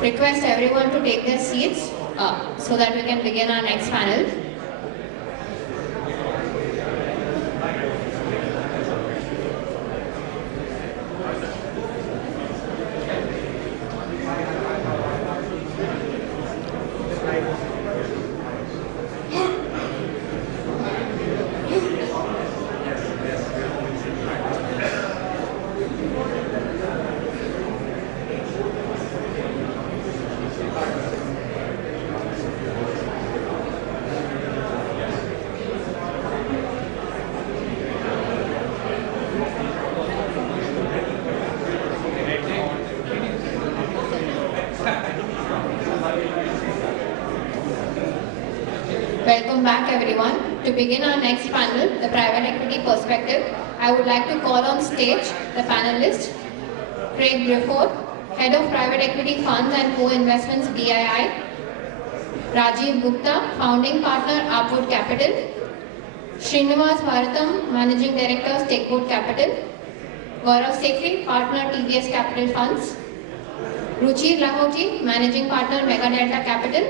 request everyone to take their seats so that we can begin our next panel. Welcome back everyone. To begin our next panel, the private equity perspective, I would like to call on stage the panelists, Craig Gifford, Head of Private Equity Funds and Co-Investments BII, Rajeev Gupta, Founding Partner Arpwood Capital, Srinivas Baratam, Managing Director Stakeboat Capital, Gaurav Sekhri, Partner TVS Capital Funds, Ruchir Lahoty, Managing Partner MegaDelta Capital,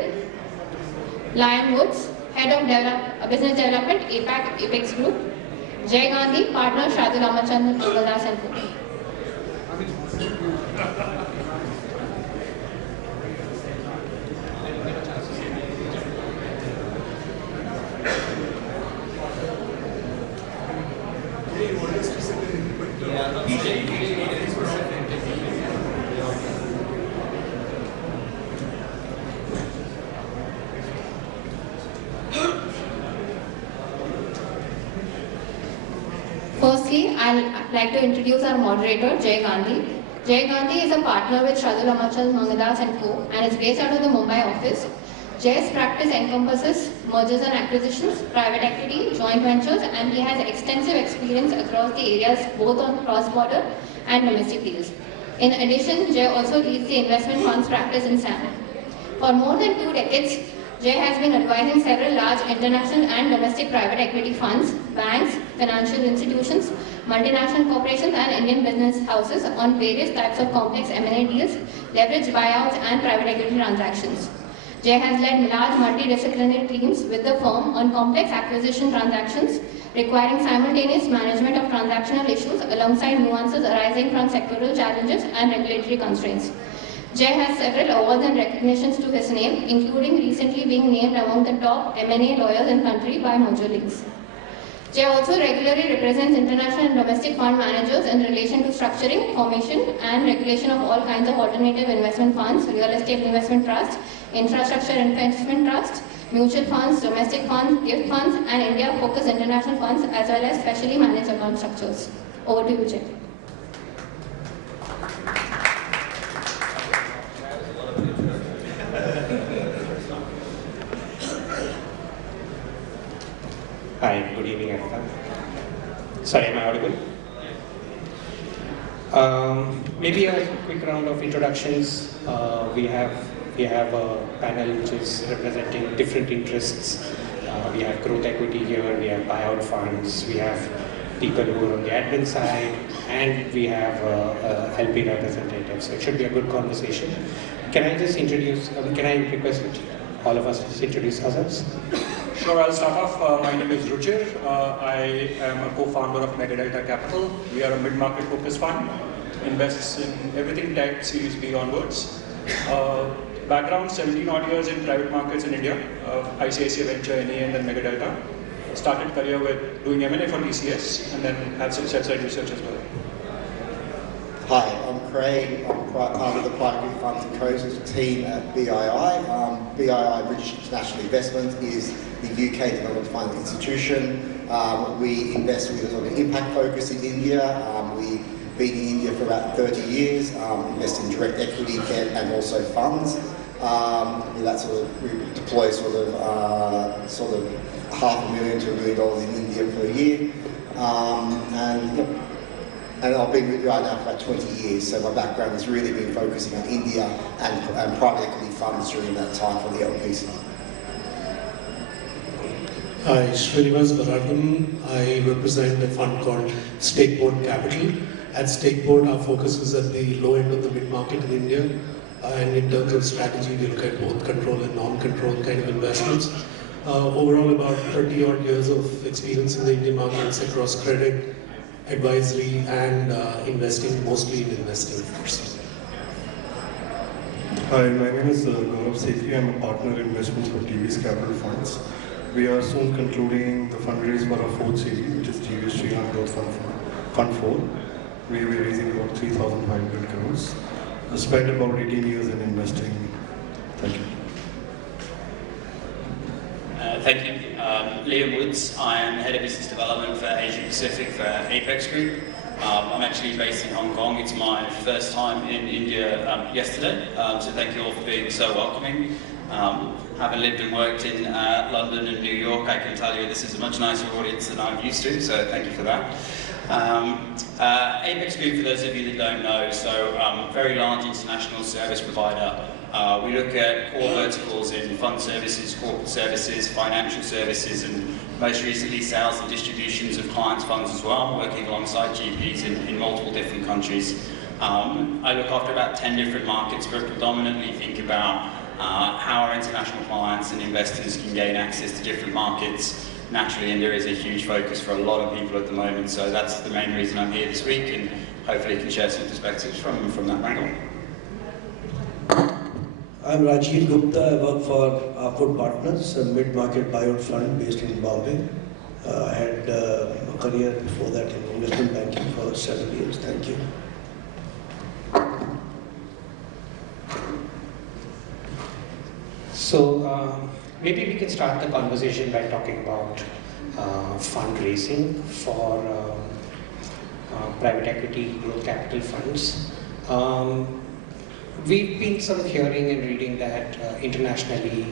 Lion Woods, Head of Business Development, APAC, APEX Group, Jay Gandhi, Partner, Shardul, Amarchand, Mangaldas and Co. Firstly, I'd like to introduce our moderator, Jay Gandhi. Jay Gandhi is a partner with Shardul, Amarchand, Mangaldas and Co. and is based out of the Mumbai office. Jay's practice encompasses mergers and acquisitions, private equity, joint ventures, and he has extensive experience across the areas both on cross-border and domestic deals. In addition, Jay also leads the investment funds practice in SAM. For more than 2 decades, Jay has been advising several large international and domestic private equity funds, banks, financial institutions, multinational corporations and Indian business houses on various types of complex M&A deals, leveraged buyouts and private equity transactions. Jay has led large multidisciplinary teams with the firm on complex acquisition transactions requiring simultaneous management of transactional issues alongside nuances arising from sectoral challenges and regulatory constraints. Jay has several awards and recognitions to his name, including recently being named among the top M&A lawyers in country by Mojo Links. Jay also regularly represents international and domestic fund managers in relation to structuring, formation and regulation of all kinds of alternative investment funds, real estate investment trusts, infrastructure investment trusts, mutual funds, domestic funds, gift funds and India-focused international funds as well as specially managed account structures. Over to you, Jay. Hi, good evening everyone. Sorry, am I audible? Maybe a quick round of introductions. We have a panel which is representing different interests. We have growth equity here, we have buyout funds, we have people who are on the admin side, and we have LP representatives. So it should be a good conversation. Can I just introduce, can I request all of us to introduce ourselves? Sure, I'll start off. My name is Ruchir. I am a co-founder of MegaDelta Capital. We are a mid-market focused fund, invests in everything tech, Series B onwards. Background, 17 odd years in private markets in India, ICICI Venture, NA, and then MegaDelta. Started career with doing M&A for TCS, and then had some sell-side research as well. Hi, I'm Craig. I'm part of the private equity funds and co team at BII. BII, British International Investment, is the UK development fund institution. We invest with a sort of impact focus in India. We've been in India for about 30 years, invest in direct equity, debt, and also funds. We deploy sort of $500,000 to $1 million in India per year. And I've been with BII now for about 20 years, so my background has really been focusing on India and private equity funds during that time for the LPs. Hi, Srinivas Baratam. I represent a fund called Stakeboat Capital. At Stakeboat, our focus is at the low end of the mid-market in India. And in terms of strategy, we look at both control and non-control kind of investments. Overall, about 30 odd years of experience in the Indian markets across credit, advisory, and investing, mostly in investing, of course. Hi, my name is Gaurav Sekhri. I'm a partner in investments for TV's Capital Funds. We are soon concluding the fundraise for our fourth series, which is TV's Srinivas Growth Fund 4. We will be raising about 3,500 crores. I spent about 18 years in investing. Thank you. Thank you. Liam Woods. I am Head of Business Development for Asia Pacific for APEX Group. I'm actually based in Hong Kong. It's my first time in India yesterday, so thank you all for being so welcoming. Having lived and worked in London and New York, I can tell you this is a much nicer audience than I'm used to, so thank you for that. APEX Group, for those of you that don't know, so very large international service provider. We look at core verticals in fund services, corporate services, financial services, and most recently sales and distributions of clients' funds as well, working alongside GPs in multiple different countries. I look after about 10 different markets, but predominantly think about how our international clients and investors can gain access to different markets. Naturally, and there is a huge focus for a lot of people at the moment, so that's the main reason I'm here this week, and hopefully can share some perspectives from that angle. I'm Rajeev, Gupta. I work for Arpwood Partners, a mid-market buyout fund based in Bombay. I had a career before that in investment banking for several years. Thank you. So maybe we can start the conversation by talking about fundraising for private equity growth capital funds. We've been sort of hearing and reading that internationally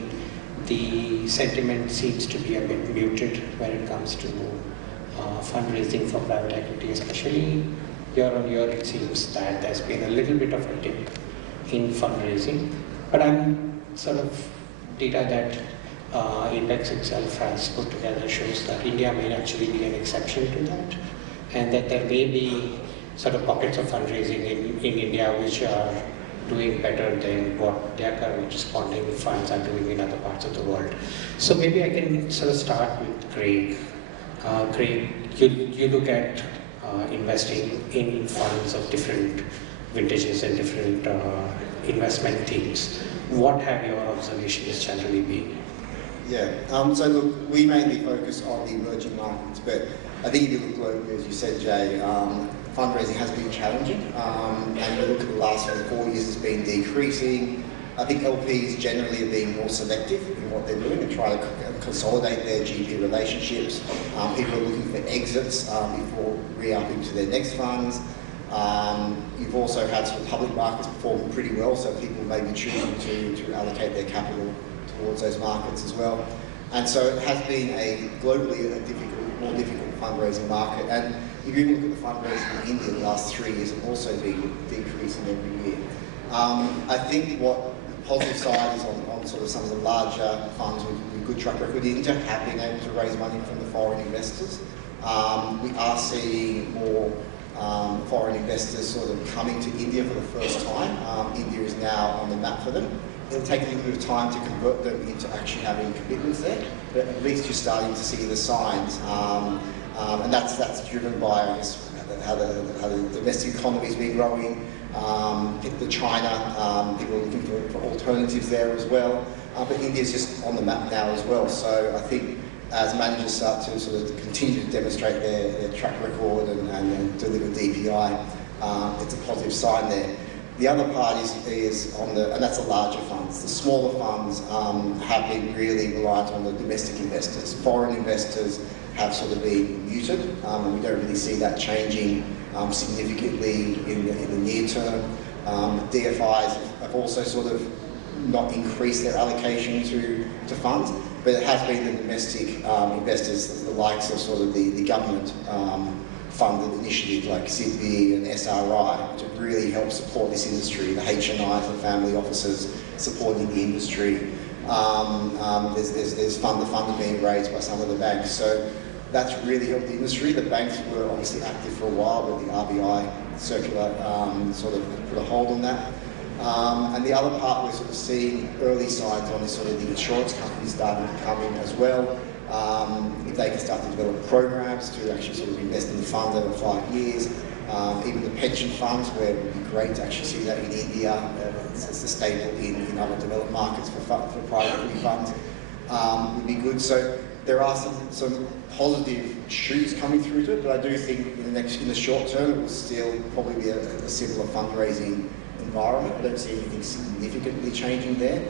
the sentiment seems to be a bit muted when it comes to fundraising for private equity, especially year on year. It seems that there's been a little bit of a dip in fundraising, but I'm sort of data that APEX itself has put together shows that India may actually be an exception to that, and that there may be sort of pockets of fundraising in India which are doing better than what their current responding funds are doing in other parts of the world. So maybe I can sort of start with Craig. Craig, you look at investing in funds of different vintages and different investment themes. What have your observations generally been? Yeah, so look, we mainly focus on the emerging markets, but I think if you look globally, as you said, Jay, fundraising has been challenging, and you look at the last 4 years, it's been decreasing. I think LPs generally are being more selective in what they're doing and trying to consolidate their GP relationships. People are looking for exits before re-upping to their next funds. You've also had sort of public markets perform pretty well, so people may be choosing to allocate their capital towards those markets as well. And so it has been globally a more difficult fundraising market. And if you look at the fundraising in India, the last 3 years have also been decreasing every year. I think what the positive side is on sort of some of the larger funds with good track record in India have been able to raise money from the foreign investors. We are seeing more foreign investors sort of coming to India for the first time. India is now on the map for them. It'll take a little bit of time to convert them into actually having commitments there, but at least you're starting to see the signs. And that's driven by, I guess, how the domestic economy's been growing. The China, people are looking for alternatives there as well. But India's just on the map now as well. So I think as managers start to sort of continue to demonstrate their track record and deliver DPI, it's a positive sign there. The other part is on and that's the larger funds. The smaller funds have been really reliant on the domestic investors. Foreign investors have sort of been muted, and we don't really see that changing significantly in the near term. DFIs have also sort of not increased their allocation to funds, but it has been the domestic investors, the likes of sort of the government funded initiatives like SIDBI and SRI to really help support this industry. The HNIs, the family offices supporting the industry. There's fund being raised by some of the banks. So that's really helped the industry. The banks were obviously active for a while, but the RBI circular sort of put a hold on that. And the other part, we're sort of seeing early signs on is sort of the insurance companies starting to come in as well. If they can start to develop programs to actually sort of invest in the fund over 5 years. Even the pension funds, where it would be great to actually see that in India. It's a staple in other developed markets for private equity funds. Would be good. So there are some positive shoots coming through to it, but I do think in the short term it will still probably be a similar fundraising environment. I don't see anything significantly changing there.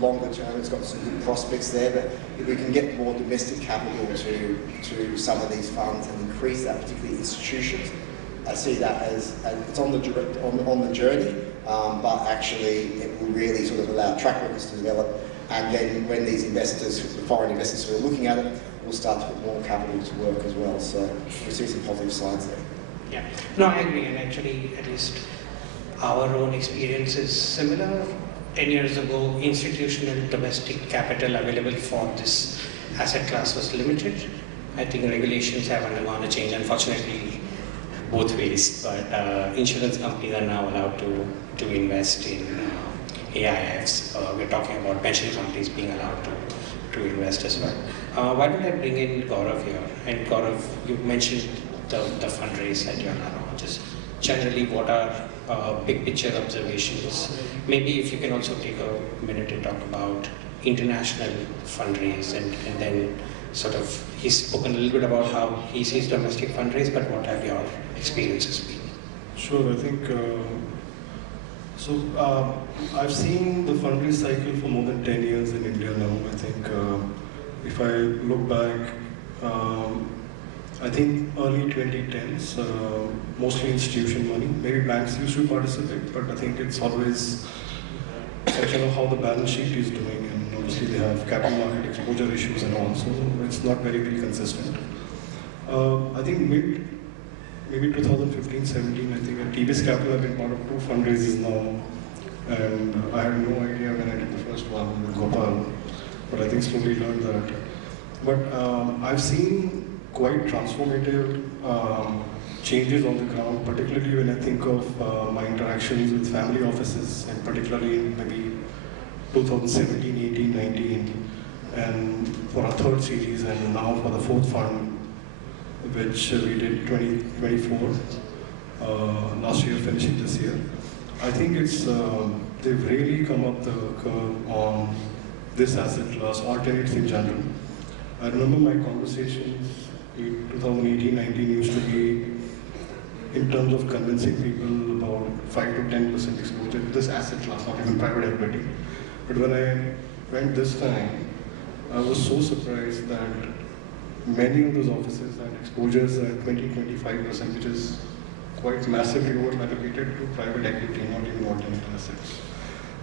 Longer term, it's got some good prospects there, but if we can get more domestic capital to some of these funds and increase that, particularly institutions, I see that as it's on the journey, but actually it will really sort of allow track records to develop, and then when these investors, the foreign investors who are looking at it, will start to put more capital to work as well. So we see some positive signs there. Yeah, no, I agree, and actually, at least our own experience is similar. 10 years ago, institutional domestic capital available for this asset class was limited. I think regulations have undergone a change, unfortunately, both ways, but insurance companies are now allowed to invest in AIFs. We're talking about pension companies being allowed to invest as well. Why don't I bring in Gaurav here? And Gaurav, you mentioned the fundraise that you're now on. Just generally, what are big picture observations? Maybe if you can also take a minute to talk about international fundraise, and then sort of, he's spoken a little bit about how he sees domestic fundraise, but what have your experiences been? Sure, I think, I've seen the fundraise cycle for more than 10 years in India now. I think if I look back, I think early 2010s, mostly institution money. Maybe banks used to participate, but I think it's always a question of how the balance sheet is doing, and obviously they have capital market exposure issues and all, so it's not very consistent. I think maybe 2015-17, I think at TBS Capital I've been part of 2 fundraisers now, and I had no idea when I did the first one with Gopal, but I think slowly learned that. But I've seen quite transformative changes on the ground, particularly when I think of my interactions with family offices, and particularly in maybe 2017, 18, 19, and for our 3rd series, and now for the 4th fund, which we did 2024, last year, finishing this year. I think it's they've really come up the curve on this asset class, alternates in general. I remember my conversations in 2018-19 used to be in terms of convincing people about 5 to 10% exposure to this asset class, not even private equity. But when I went this time, I was so surprised that many of those offices had exposures at 20-25%, which is quite massively over-allocated to private equity, not even alternate assets.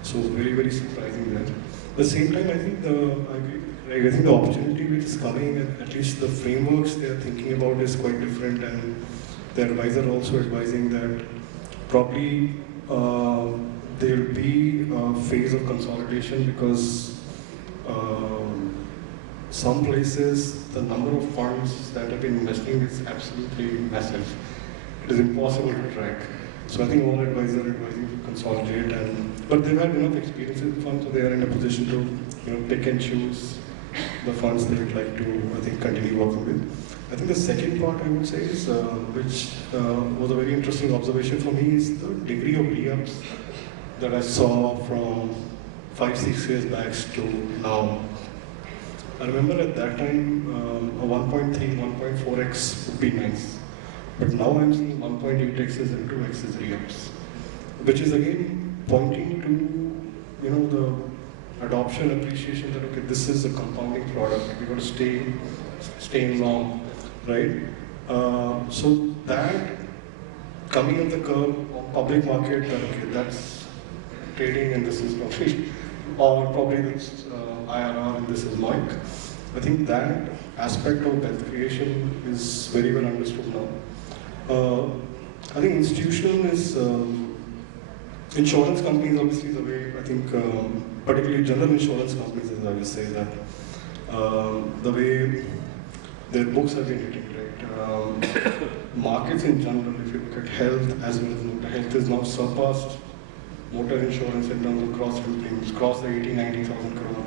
So very surprising there. At the same time, I think the opportunity which is coming, at least the frameworks they are thinking about is quite different, and their advisor also advising that probably there will be a phase of consolidation, because some places the number of funds that have been investing is absolutely massive. It is impossible to track. So I think all advisors are advising to consolidate, but they've had enough experience in funds, so they are in a position to pick and choose the funds they would like to, I think, continue working with. I think the second part I would say is, which was a very interesting observation for me, is the degree of re-ups that I saw from 5-6 years back to now. I remember at that time, a 1.3, 1.4x would be nice. But now I'm seeing 1.8x's and 2x's re-ups, which is again pointing to, the adoption, appreciation that, okay, this is a compounding product, we've got to stay in long, right? So that coming on the curve of public market, that, okay, that's trading and this is probably, or probably this IRR and this is MOIC. I think that aspect of wealth creation is very well understood now. I think institutional is, insurance companies obviously the way, I think, particularly general insurance companies, as I would say that, the way their books have been hitting, right? Markets in general, if you look at health as well as health is now surpassed motor insurance in terms of cross premiums, cross the 80-90,000 crore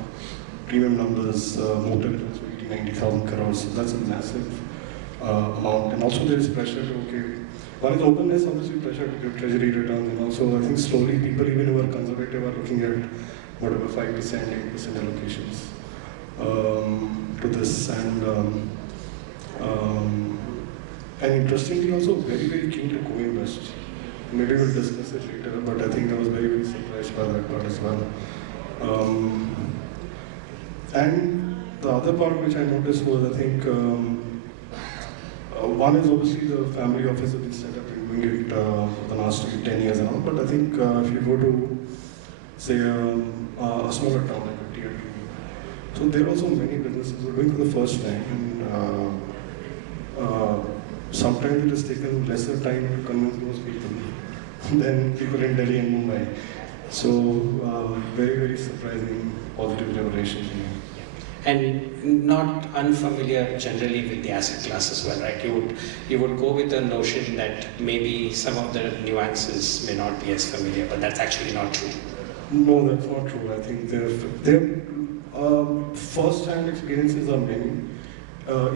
premium numbers, motor is also 80-90,000 crores, so that's a massive amount. And also there is pressure to, okay, one is openness, obviously pressure to give treasury returns, and also I think slowly people even who are conservative are looking at whatever 5%, 8% allocations to this. And interestingly also very, very keen to co-invest. Maybe we'll discuss it later, but I think I was very, very surprised by that part as well. And the other part which I noticed was, I think, one is obviously the family office has been set up and doing it for the last 10 years and all, but I think if you go to, say, a smaller town like a tier 2, so there are also many businesses who are doing for the first time, and sometimes it has taken lesser time to convince those people than people in Delhi and Mumbai. So very, very surprising positive revelations. And not unfamiliar generally with the asset class as well, right? You would go with the notion that maybe some of the nuances may not be as familiar, but that's actually not true. No, that's not true. I think their first-hand experiences are many.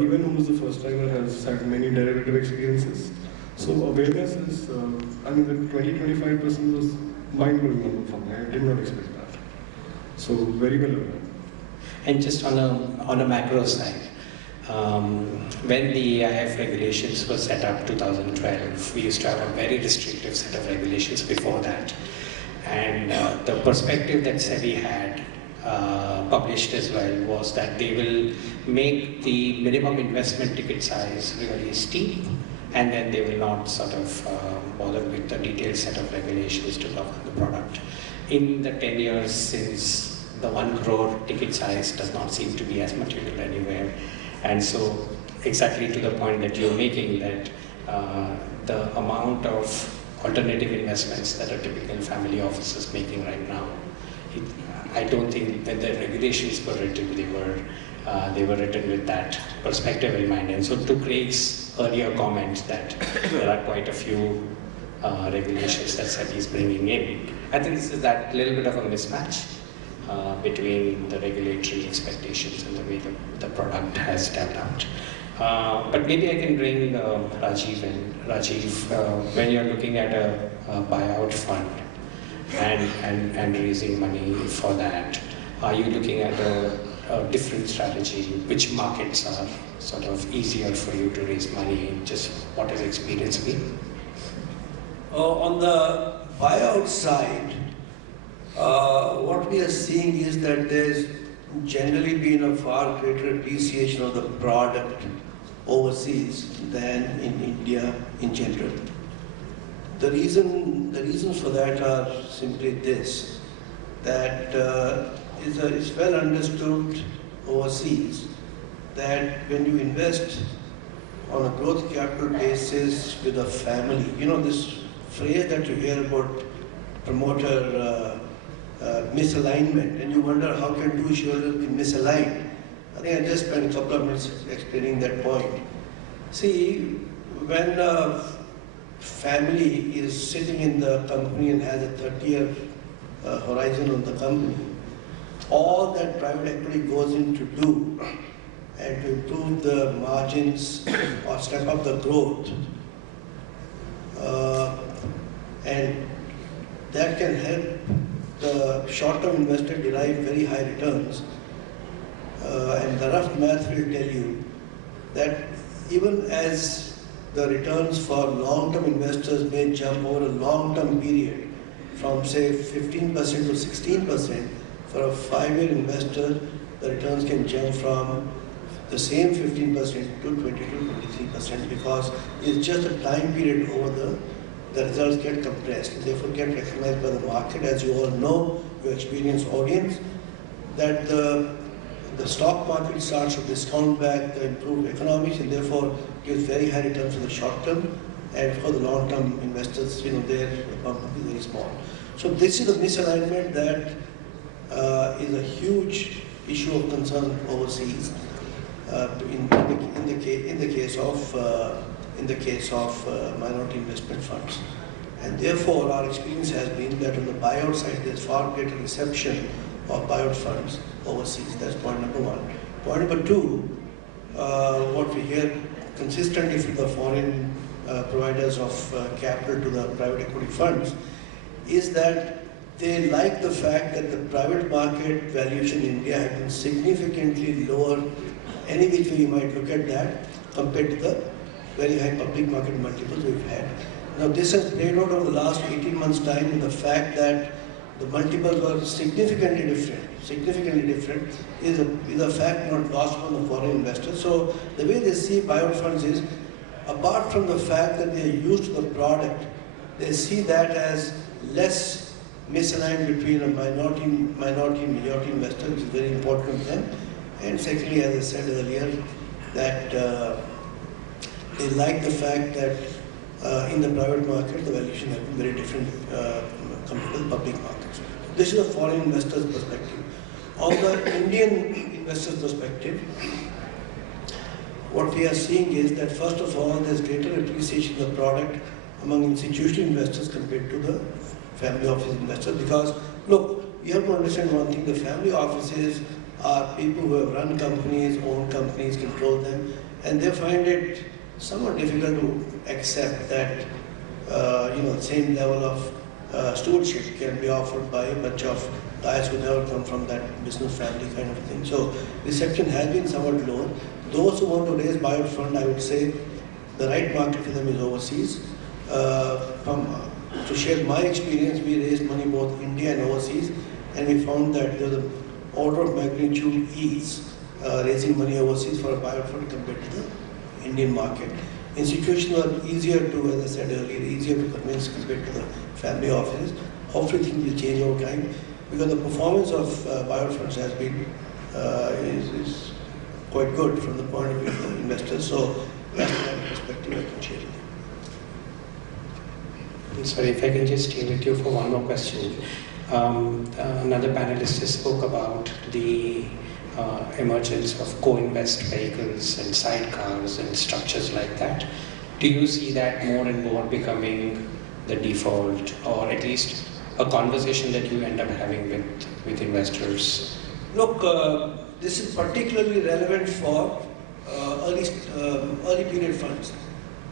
Even who is the first-timer has had many derivative experiences. So awareness is, I mean, the 20-25% was mind-blowing number for me. I did not expect that. So very well aware. And just on a macro side, when the AIF regulations were set up 2012, we used to have a very restrictive set of regulations before that. And the perspective that SEBI had published as well was that they will make the minimum investment ticket size really steep, and then they will not sort of bother with the detailed set of regulations to govern the product. In the 10 years since, the 1 crore ticket size does not seem to be as material anywhere. And so, exactly to the point that you're making, that the amount of alternative investments that a typical family office is making right now, I don't think that the regulations were written, they were written with that perspective in mind. And so to Craig's earlier comment that there are quite a few regulations that SEBI is bringing in, I think this is that little bit of a mismatch between the regulatory expectations and the way the product has developed. But maybe I can bring Rajeev in. Rajeev, when you're looking at a buyout fund and raising money for that, are you looking at a different strategy? Which markets are sort of easier for you to raise money in? Just what has experience been? On the buyout side, what we are seeing is that there's generally been a far greater appreciation of the product overseas than in India in general. The reasons for that are simply this, that it's well understood overseas that when you invest on a growth capital basis with a family, you know this phrase that you hear about promoter misalignment, and you wonder how can two shareholders be misaligned. I think I just spent a couple of minutes explaining that point. See, when a family is sitting in the company and has a 30-year horizon on the company, all that private equity goes in to do and to improve the margins or step up the growth, and that can help the short-term investor derive very high returns. And the rough math will tell you that even as the returns for long-term investors may jump over a long-term period from say 15% to 16%, for a 5-year investor, the returns can jump from the same 15% to 20 to 23% because it's just a time period over the results get compressed and therefore get recognized by the market. As you all know, your experienced audience, that the stock market starts to discount back the improved economics and therefore gives very high returns in the short term, and for the long term investors, you know, their amount will be very small. So this is a misalignment that is a huge issue of concern overseas in the case of minority investment funds. And therefore, our experience has been that on the buyout side, there's far greater reception of buyout funds overseas. That's point number one. Point number two, what we hear consistently from the foreign providers of capital to the private equity funds is that they like the fact that the private market valuation in India has been significantly lower, any which way you might look at that, compared to the very high public market multiples we've had. Now this has played out over the last 18 months' time in the fact that the multiples were significantly different is a fact not lost on the foreign investors. So the way they see buyout funds is, apart from the fact that they are used to the product, they see that as less misaligned between a minority and majority investor, which is very important to them. And secondly, as I said earlier, that they like the fact that in the private market, the valuation has been very different compared to the public markets. This is a foreign investor's perspective. On the Indian investor's perspective, what we are seeing is that first of all, there's greater appreciation of the product among institutional investors compared to the family office investors. Because, look, you have to understand one thing, the family offices are people who have run companies, own companies, control them, and they find it somewhat difficult to accept that the same level of stewardship can be offered by a bunch of guys who never come from that business family kind of thing. So reception has been somewhat lower. Those who want to raise buyout fund, I would say the right market for them is overseas. To share my experience, we raised money both India and overseas, and we found that there was an order of magnitude ease raising money overseas for a buyout fund compared to the Indian market. Institutions are easier to, as I said earlier, easier to convince compared to the family offices. Hopefully things will change over time, because the performance of buyout funds has been is quite good from the point of view of the investors. So that's the perspective I can share. Sorry, if I can just stay with you for one more question. Another panelist just spoke about the emergence of co-invest vehicles and sidecars and structures like that. Do you see that more and more becoming the default, or at least a conversation that you end up having with investors? Look, this is particularly relevant for early period funds.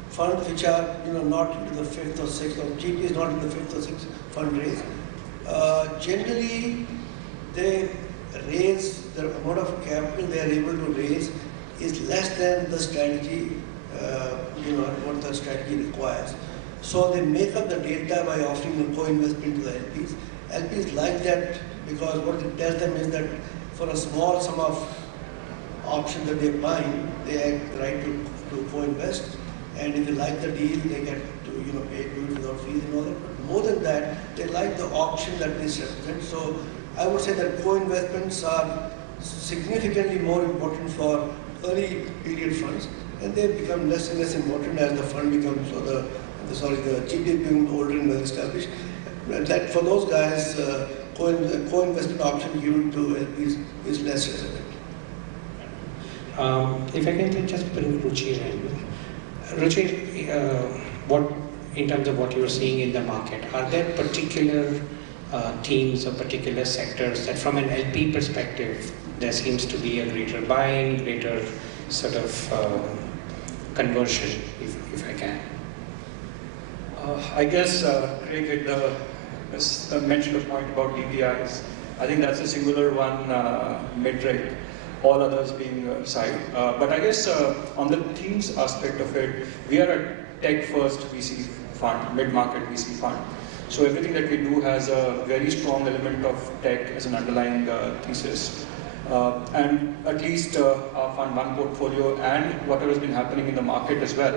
Funds which are not into the fifth or sixth, or GP is not in the fifth or sixth fundraise. Generally, they raise the amount of capital they are able to raise is less than the strategy, what the strategy requires. So they make up the delta by offering the co-investment to the LPs. LPs like that because what it tells them is that for a small sum of option that they're buying, they have the right to co-invest. And if they like the deal, they get to pay to it without fees and all that. But more than that, they like the option that this represents. So I would say that co-investments are significantly more important for early period funds, and they become less and less important as the fund becomes, or the GP becomes older and well established. That for those guys, co-investment option given to LPs is less relevant. If I can just bring Ruchir in. Ruchir, in terms of what you're seeing in the market, are there particular themes or particular sectors that from an LP perspective, there seems to be a greater buying, greater sort of conversion, if I can? I guess Craig had mentioned a point about DPIs. I think that's a singular one metric, all others being side. But I guess on the themes aspect of it, we are a tech-first VC fund, mid-market VC fund. So everything that we do has a very strong element of tech as an underlying thesis. And at least our Fund 1 portfolio and whatever has been happening in the market as well,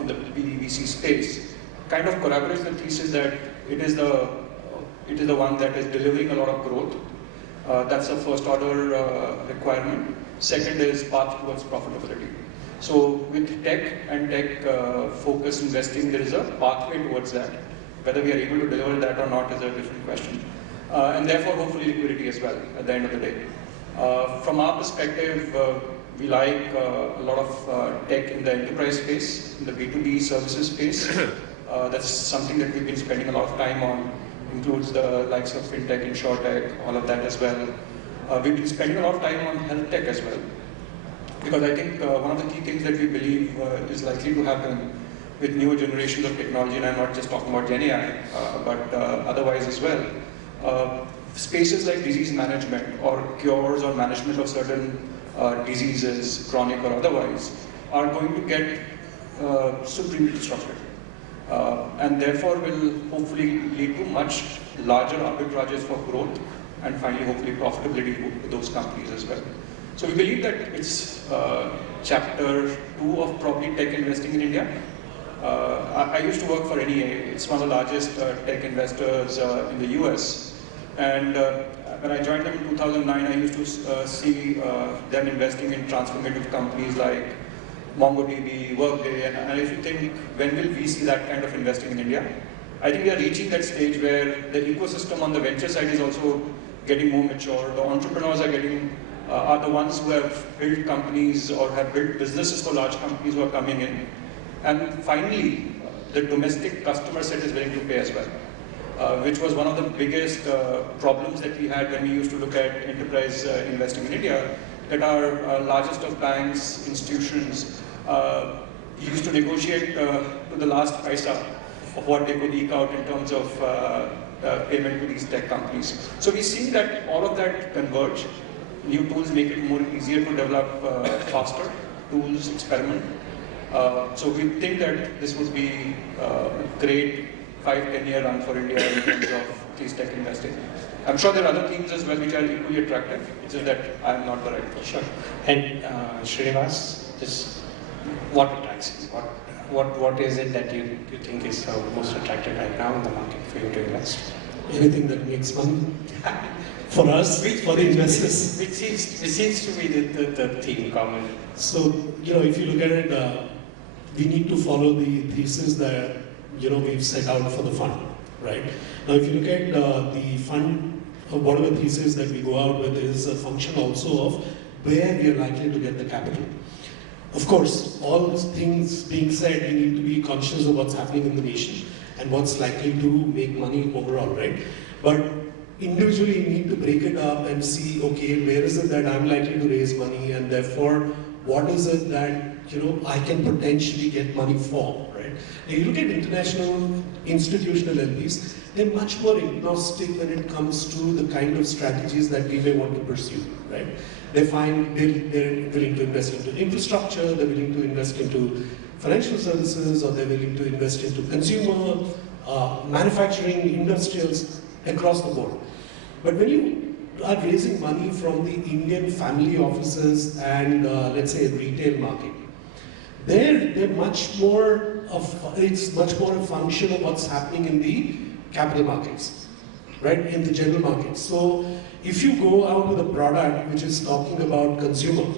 in the VC space, kind of corroborates the thesis that it is the one that is delivering a lot of growth. That's the first order requirement. Second is path towards profitability. So with tech and tech focused investing, there is a pathway towards that. Whether we are able to deliver that or not is a different question. And therefore, hopefully, liquidity as well at the end of the day. From our perspective, we like a lot of tech in the enterprise space, in the B2B services space. That's something that we've been spending a lot of time on. Includes the likes of fintech, insurtech, all of that as well. We've been spending a lot of time on health tech as well. Because I think one of the key things that we believe is likely to happen with newer generations of technology, and I'm not just talking about Gen AI, but otherwise as well, spaces like disease management or cures or management of certain diseases, chronic or otherwise, are going to get supremely disrupted. And therefore will hopefully lead to much larger arbitrages for growth and finally hopefully profitability to those companies as well. So we believe that it's chapter 2 of probably tech investing in India. I used to work for NEA. It's one of the largest tech investors in the US. And when I joined them in 2009, I used to see them investing in transformative companies like MongoDB, Workday, and if you think, when will we see that kind of investing in India? I think we are reaching that stage where the ecosystem on the venture side is also getting more mature. The entrepreneurs are the ones who have built companies or have built businesses for large companies who are coming in. And finally, the domestic customer set is willing to pay as well, which was one of the biggest problems that we had when we used to look at enterprise investing in India, that our largest of banks, institutions, used to negotiate to the last paisa of what they could eke out in terms of payment to these tech companies. So we see that all of that converge. New tools make it more easier to develop faster, tools, experiment. So we think that this would be a great 5-10 year run for India in terms of these tech investing. I'm sure there are other themes as well which are equally attractive. It's just that I'm not the right person. Sure. And Srinivas, just what attracts you? What is it that you think is most attractive right now in the market for you to invest? Anything that makes money. For us, for the investors. Which seems to be the theme common. So, if you look at it, we need to follow the thesis that, we've set out for the fund, right? Now, if you look at the fund, whatever thesis that we go out with is a function also of where we are likely to get the capital. Of course, all things being said, we need to be conscious of what's happening in the nation and what's likely to make money overall, right? But individually, you need to break it up and see, okay, where is it that I'm likely to raise money, and therefore, what is it that I can potentially get money for, right? Now, you look at international institutional LPs, they're much more agnostic when it comes to the kind of strategies that we may want to pursue, right? They find they're willing to invest into infrastructure, they're willing to invest into financial services, or they're willing to invest into consumer, manufacturing, industrials, across the board. But when you are raising money from the Indian family offices and let's say retail market, they're much more it's much more a function of what's happening in the capital markets, right? In the general markets. So if you go out with a product which is talking about consumer,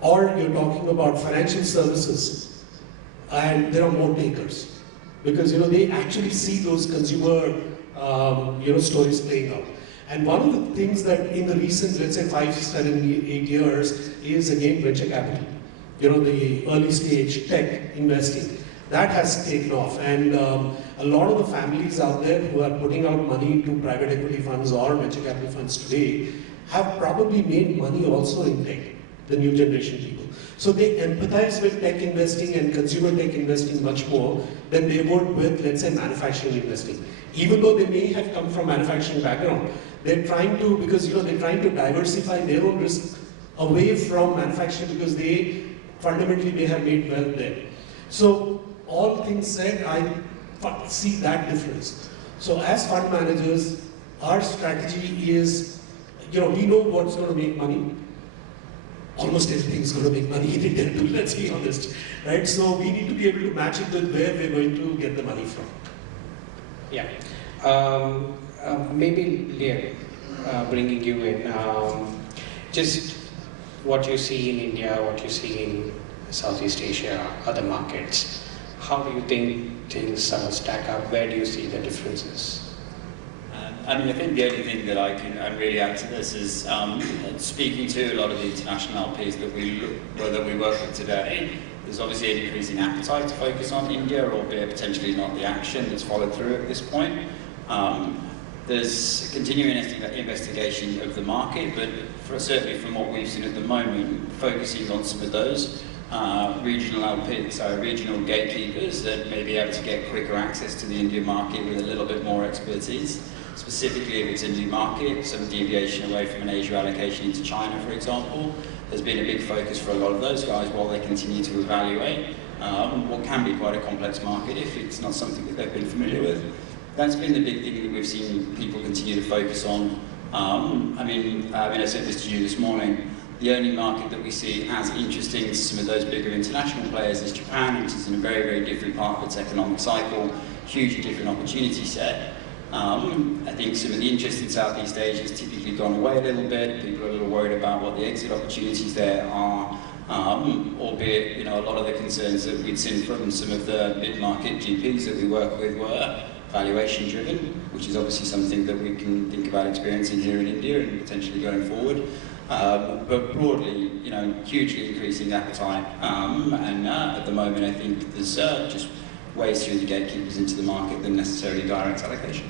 or you're talking about financial services, and there are more takers, because they actually see those consumer stories playing out. And one of the things that in the recent, let's say 5, 7, 8 years is again venture capital. The early stage tech investing, that has taken off. And a lot of the families out there who are putting out money into private equity funds or venture capital funds today have probably made money also in tech, the new generation people. So they empathize with tech investing and consumer tech investing much more than they would with, let's say, manufacturing investing. Even though they may have come from manufacturing background, they're trying to, because they're trying to diversify their own risk away from manufacturing, because they fundamentally may have made wealth there. So all things said, I see that difference. So as fund managers, our strategy is, we know what's going to make money. Almost everything is going to make money in India too, let's be honest, right? So we need to be able to match it with where we're going to get the money from. Yeah. Maybe Leo, bringing you in, just what you see in India, what you see in Southeast Asia, other markets, how do you think things stack up? Where do you see the differences? I think the only thing that I can really add to this is speaking to a lot of the international LPs that we work with today, There's obviously an increasing appetite to focus on India, albeit potentially not the action that's followed through at this point. There's continuing investigation of the market, but certainly from what we've seen at the moment, focusing on some of those regional gatekeepers that may be able to get quicker access to the Indian market with a little bit more expertise. Specifically, if it's a new market, some deviation away from an Asia allocation into China, for example, has been a big focus for a lot of those guys while they continue to evaluate what can be quite a complex market if it's not something that they've been familiar with. That's been the big thing that we've seen people continue to focus on. I said this to you this morning, the only market that we see as interesting to some of those bigger international players is Japan, which is in a very, very different part of its economic cycle, hugely different opportunity set. I think some of the interest in Southeast Asia has typically gone away a little bit. People are a little worried about what the exit opportunities there are, albeit a lot of the concerns that we'd seen from some of the mid-market GPs that we work with were valuation driven, which is obviously something that we can think about experiencing here in India and potentially going forward. But broadly, hugely increasing appetite, and at the moment I think there's just ways through the gatekeepers into the market than necessarily direct allocation.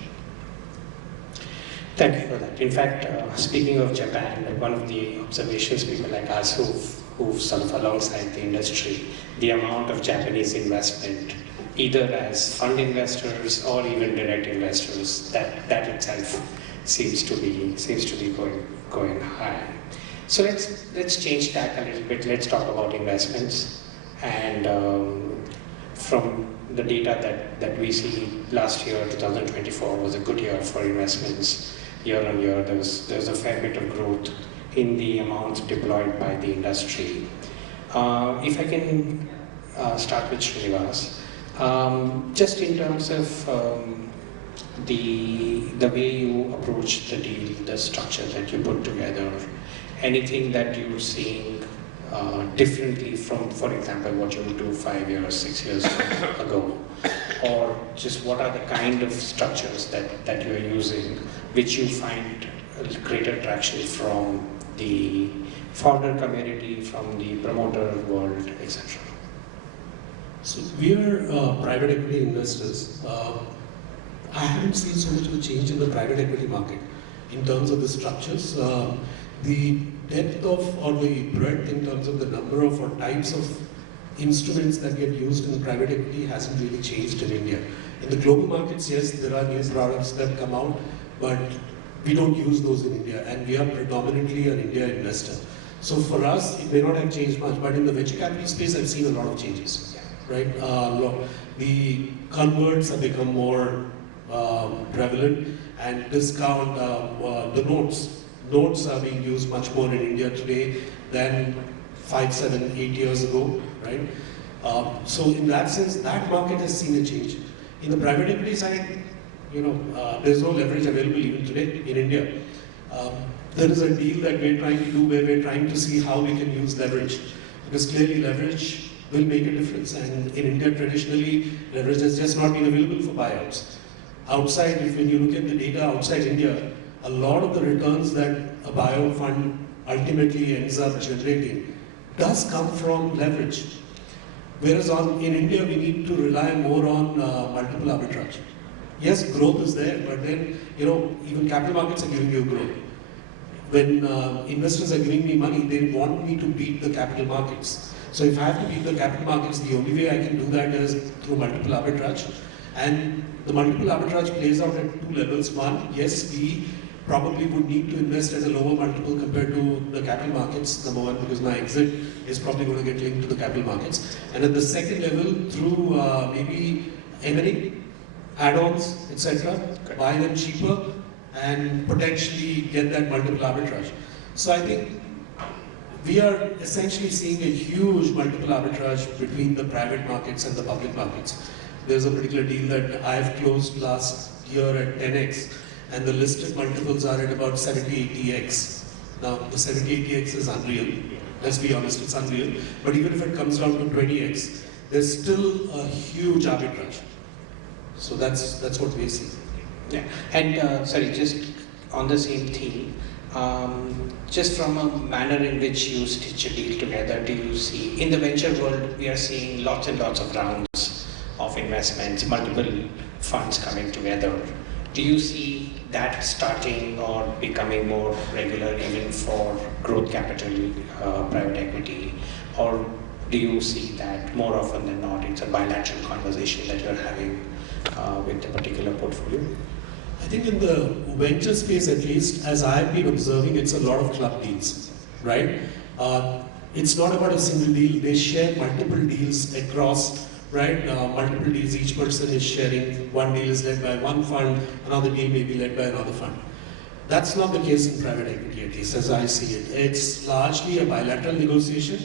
Thank you for that. In fact, speaking of Japan, one of the observations people like us who've sort of alongside the industry, the amount of Japanese investment, either as fund investors or even direct investors, that itself seems to be going high. So let's change tack a little bit. Let's talk about investments. And from the data that we see, last year, 2024, was a good year for investments. Year on year, there's a fair bit of growth in the amount deployed by the industry. If I can start with Srinivas, just in terms of the way you approach the deal, the structure that you put together, anything that you're seeing differently from, for example, what you would do 5 years, 6 years ago, or just what are the kind of structures that you're using which you find greater traction from the founder community, from the promoter world, etc.? So we are private equity investors. I haven't seen so much of a change in the private equity market in terms of the structures. The depth of, or the breadth in terms of the number of or types of instruments that get used in private equity hasn't really changed in India. In the global markets, yes, there are new products that come out, but we don't use those in India, and we are predominantly an India investor. So for us, it may not have changed much, but in the venture capital space, I've seen a lot of changes, right? The converts have become more prevalent, and discount, the notes are being used much more in India today than 5, 7, 8 years ago, right? So in that sense, that market has seen a change. In the private equity side, there's no leverage available even today in India. There is a deal that we're trying to do where we're trying to see how we can use leverage, because clearly leverage will make a difference, and in India traditionally leverage has just not been available for buyouts. Outside, when you look at the data outside India, a lot of the returns that a buyout fund ultimately ends up generating does come from leverage. Whereas in India, we need to rely more on multiple arbitrage. Yes, growth is there, but then, even capital markets are giving you growth. When investors are giving me money, they want me to beat the capital markets. So if I have to beat the capital markets, the only way I can do that is through multiple arbitrage. And the multiple arbitrage plays out at 2 levels. One, yes, we probably would need to invest at a lower multiple compared to the capital markets, number one, because my exit is probably going to get linked to the capital markets. And at the second level, through maybe M&A, add-ons, etc., buy them cheaper and potentially get that multiple arbitrage. So I think we are essentially seeing a huge multiple arbitrage between the private markets and the public markets. There's a particular deal that I've closed last year at 10x, and the listed multiples are at about 70, 80x. Now, the 70, 80x is unreal. Let's be honest, it's unreal. But even if it comes down to 20x, there's still a huge arbitrage. So that's what we see. Yeah, and sorry, just on the same theme, Just from a manner in which you stitch a deal together, do you see, in the venture world, we are seeing lots and lots of rounds of investments, multiple funds coming together. Do you see that starting or becoming more regular even for growth capital, private equity? Or do you see that more often than not, it's a bilateral conversation that you're having with the particular portfolio? I think in the venture space, at least, as I've been observing, it's a lot of club deals, right? It's not about a single deal. They share multiple deals across, right? Multiple deals, each person is sharing. One deal is led by one fund, another deal may be led by another fund. That's not the case in private equity, at least as I see it. It's largely a bilateral negotiation.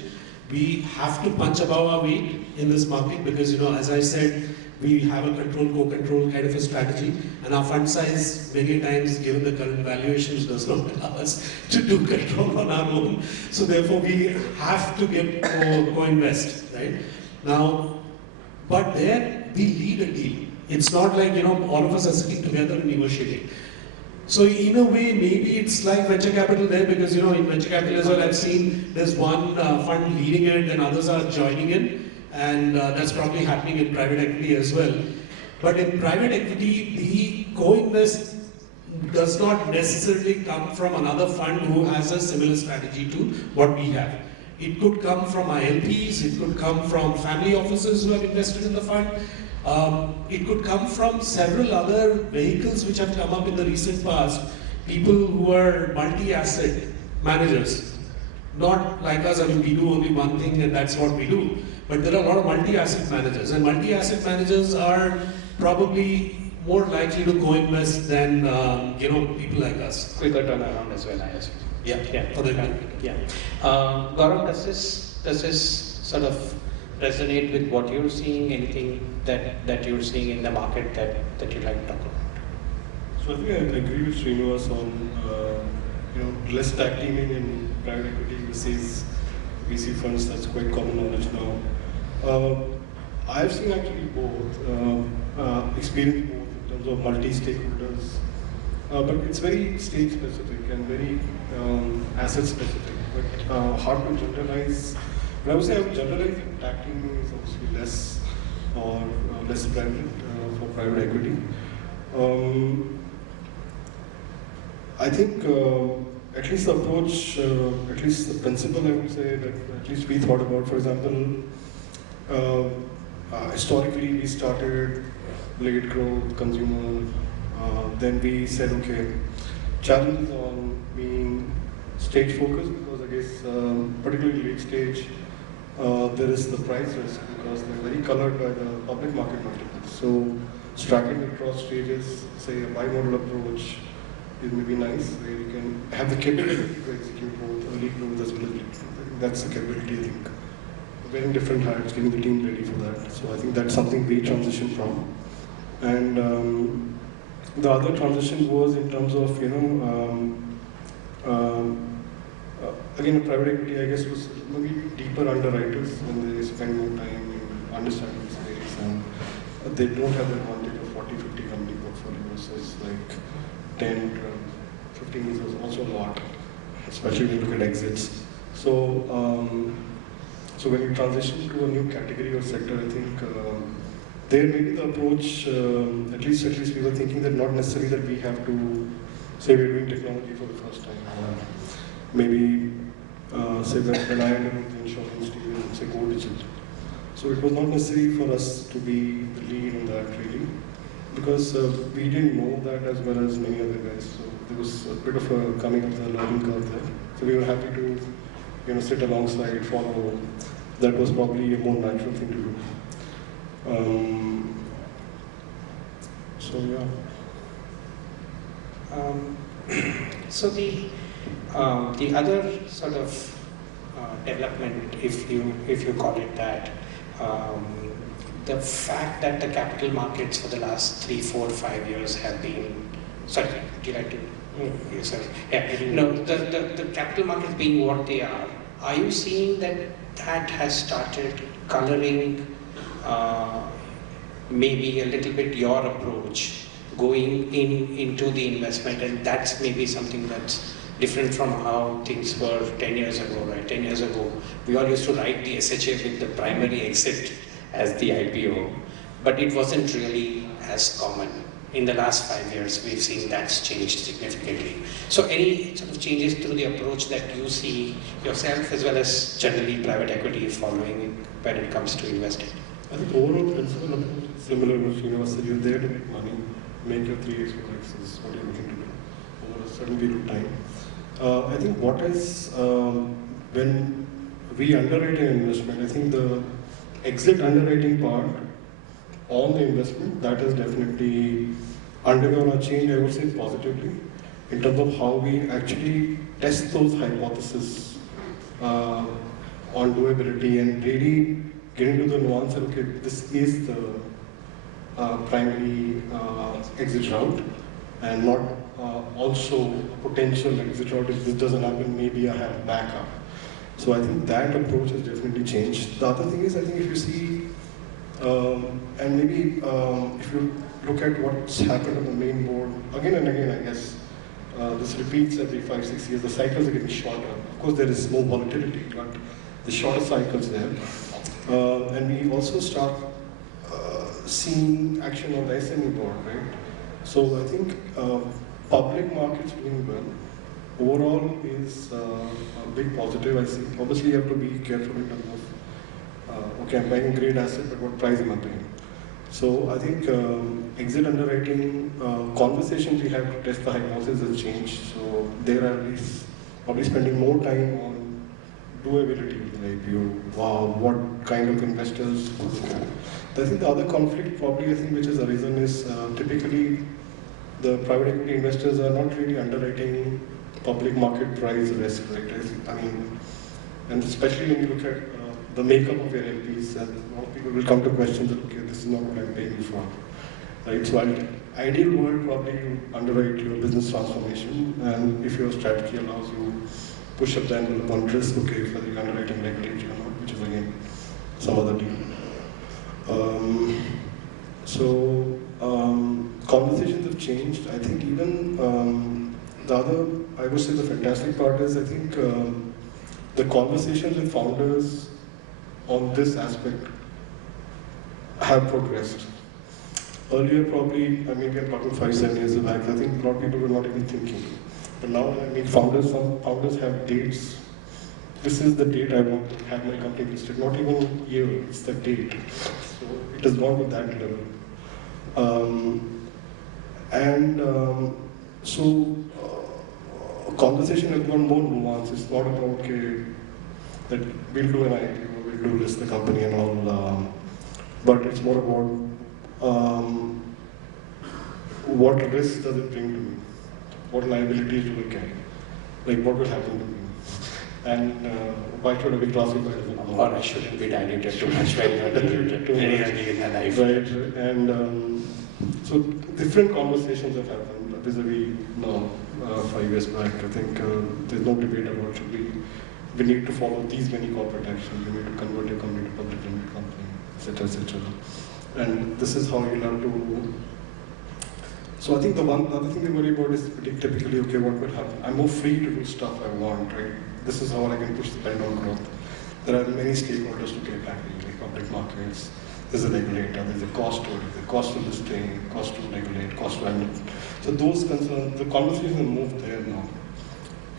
We have to punch above our weight in this market because, as I said, we have a control, co-control kind of a strategy, and our fund size, many times, given the current valuations, does not allow us to do control on our own. So therefore, we have to get co-invest, right? Now, but there, we lead a deal. It's not like, all of us are sitting together and negotiating. So in a way, maybe it's like venture capital there because, in venture capital as well, I've seen there's one fund leading it, then others are joining in. And that's probably happening in private equity as well. But in private equity, the co-invest does not necessarily come from another fund who has a similar strategy to what we have. It could come from ILPs, it could come from family offices who have invested in the fund. It could come from several other vehicles which have come up in the recent past. People who are multi-asset managers. Not like us, we do only one thing and that's what we do. But there are a lot of multi-asset managers, and multi-asset managers are probably more likely to co-invest than people like us. Quicker turnaround as well, I assume. Yeah. For the yeah. Gaurav, does this sort of resonate with what you're seeing? Anything that you're seeing in the market that you'd like to talk about? So I think I agree with Srinivas on less tag teaming in private equity versus VC funds. That's quite common knowledge now. I've seen actually both, experienced both in terms of multi-stakeholders, but it's very stage specific and very asset specific, but hard to generalize. But I would say I would generalize that tag teaming is obviously less or less prevalent for private equity. I think at least the approach, at least the principle I would say that at least we thought about, for example, historically we started late growth, consumer, then we said okay, challenges on being stage focused because I guess particularly late stage there is the price risk because they're very colored by the public market multiples. So straddling across stages, say a bimodal approach, it may be nice where you can have the capability to execute both early growth as well as late growth. That's the capability, I think. Wearing different hats, getting the team ready for that. So I think that's something we transitioned from. And the other transition was in terms of, again, in private equity, I guess, was maybe deeper underwriters when they spend more time in understanding the space and they don't have the advantage of 40, 50 company portfolio versus like 10, 12, 15 is also a lot, especially when you look at exits. So, so when you transition to a new category or sector, I think there maybe the approach, at least we were thinking that not necessarily that we have to say we're doing technology for the first time. Maybe say when I ended up the insurance team and say go digital. So it was not necessary for us to be the lead in that really, because we didn't know that as well as many other guys. So there was a bit of a coming up the learning curve there. So we were happy to sit alongside, follow. That was probably a more natural thing to do. So yeah. So the other sort of development, if you call it that, the fact that the capital markets for the last 3, 4, 5 years have been, sorry, would you like to? Sorry. Yeah. No, the capital markets being what they are you seeing that has started coloring maybe a little bit your approach going into the investment, and that's maybe something that's different from how things were 10 years ago, right? 10 years ago, we all used to write the SHA with the primary exit as the IPO, but it wasn't really as common. In the last 5 years, we've seen that's changed significantly. So any sort of changes through the approach that you see yourself as well as generally private equity following when it comes to investing? I think overall principle is similar to Srinivas said. You're there to make money, make your 3x, 4x is what you're looking to do over a certain period of time. I think what is, when we underwrite an investment, I think the exit underwriting part on the investment, that has definitely undergone a change, I would say positively, in terms of how we actually test those hypotheses on doability and really get into the nuance that, okay, this is the primary exit route and not also a potential exit route. If this doesn't happen, maybe I have backup. So I think that approach has definitely changed. The other thing is, I think if you see, and maybe if you look at what's happened on the main board, again and again, I guess, this repeats every 5-6 years, the cycles are getting shorter. Of course, there is more volatility, but the shorter cycles there. And we also start seeing action on the SME board, right? So I think public markets doing well overall is a big positive, I see. Obviously, you have to be careful in terms of, okay, I'm buying a great asset, but what price am I paying? So I think exit underwriting conversations we have to test the hypothesis has changed. So there are at least probably spending more time on doability with the IPO, what kind of investors. I think the other conflict probably, I think, which has arisen is typically the private equity investors are not really underwriting public market price risk, right? I mean, and especially when you look at the makeup of your LPs, and a lot of people will come to questions that, okay, this is not what I'm paying you for, right? So ideal world, probably you underwrite your business transformation, and if your strategy allows you push up the envelope on risk, okay, for the underwriting regulatory or not, which is again some other deal. Conversations have changed. I think even the other, I would say the fantastic part is, I think the conversations with founders on this aspect have progressed. Earlier probably, maybe I'm talking 5-7 years back, I think a lot of people were not even thinking. But now, some founders have dates. This is the date I want to have my company listed. Not even year, it's the date. So it has gone to that level. Conversation has gone more nuanced. It's not about, okay, that we'll do an IPO, we'll do list the company and all, but it's more about what risk does it bring to me? What liabilities do I carry? Like what will happen to me? And why should I be classified as an Or I shouldn't be diluted too much when you're diluted too much in a life. Right, and so different conversations have happened vis-a-vis now, 5 years back. I think there's no debate about should we need to follow these many corporate actions, we need to convert your company to public limited company, etc., etc. And this is how you learn to. So I think the other thing they worry about is typically, okay, what will happen? I'm more free to do stuff I want, right? This is how I can push the pedal on growth. There are many stakeholders to get back in, like public markets, there's a regulator, there's a cost to it, there's a cost to listing, cost to regulate, cost to handle. So those concerns, the conversation has moved there now.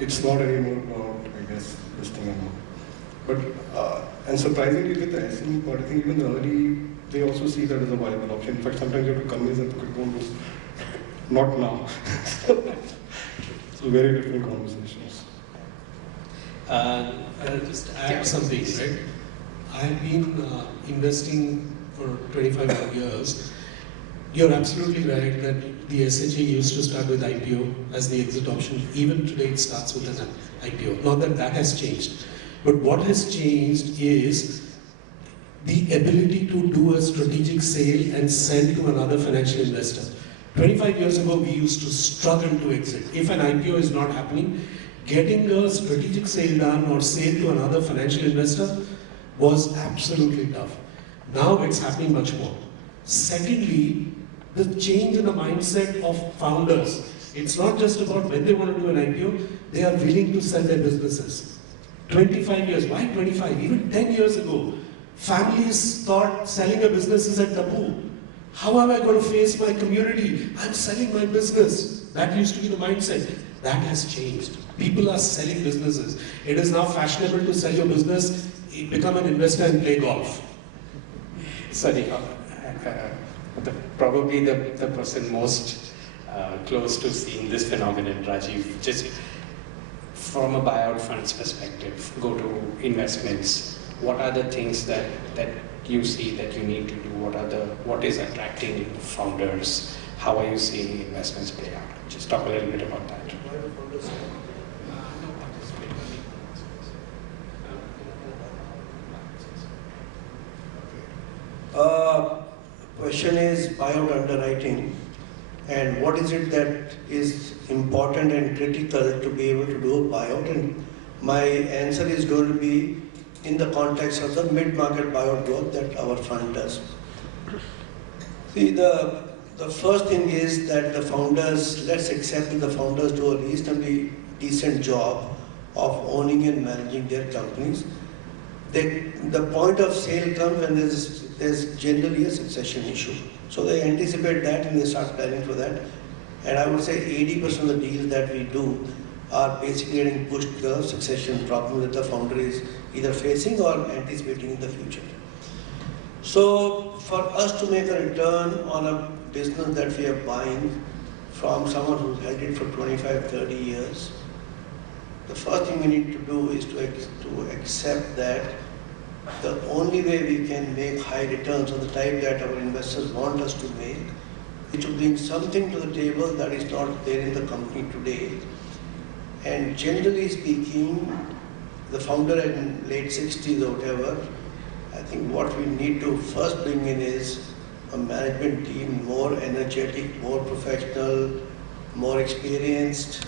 It's not anymore about, I guess, listing and all. But, and surprisingly with the SME part, I think even the early, they also see that as a viable option. In fact, sometimes you have to convince them to go and do. Not now. So very different conversations. I'll just add something, right? I've been investing for 25 years. You're absolutely right that the SHA used to start with IPO as the exit option. Even today it starts with an IPO. Not that that has changed. But what has changed is the ability to do a strategic sale and sell to another financial investor. 25 years ago, we used to struggle to exit. If an IPO is not happening, getting a strategic sale done or sale to another financial investor was absolutely tough. Now it's happening much more. Secondly, the change in the mindset of founders. It's not just about when they want to do an IPO, they are willing to sell their businesses. 25 years, why 25? Even 10 years ago, families thought selling a business is a taboo. How am I going to face my community? I'm selling my business. That used to be the mindset. That has changed. People are selling businesses. It is now fashionable to sell your business, become an investor and play golf. Sorry, probably the person most close to seeing this phenomenon, Rajeev, just from a buyout fund's perspective, go to investments. What are the things that you see that you need to do? What is attracting founders? How are you seeing investments play out? Just talk a little bit about that. Question is buyout underwriting, and what is it that is important and critical to be able to do a buyout? And my answer is going to be in the context of the mid-market buyout work that our fund does. See, the first thing is that the founders, let's accept that the founders do a reasonably decent job of owning and managing their companies. The point of sale comes when there's generally a succession issue. So they anticipate that and they start planning for that. And I would say 80% of the deals that we do are basically getting pushed because of succession problem that the founder is either facing or anticipating in the future. So for us to make a return on a business that we are buying from someone who's held it for 25, 30 years, the first thing we need to do is to accept that the only way we can make high returns of the type that our investors want us to make is to bring something to the table that is not there in the company today. And generally speaking, the founder in late 60s or whatever, I think what we need to first bring in is a management team more energetic, more professional, more experienced,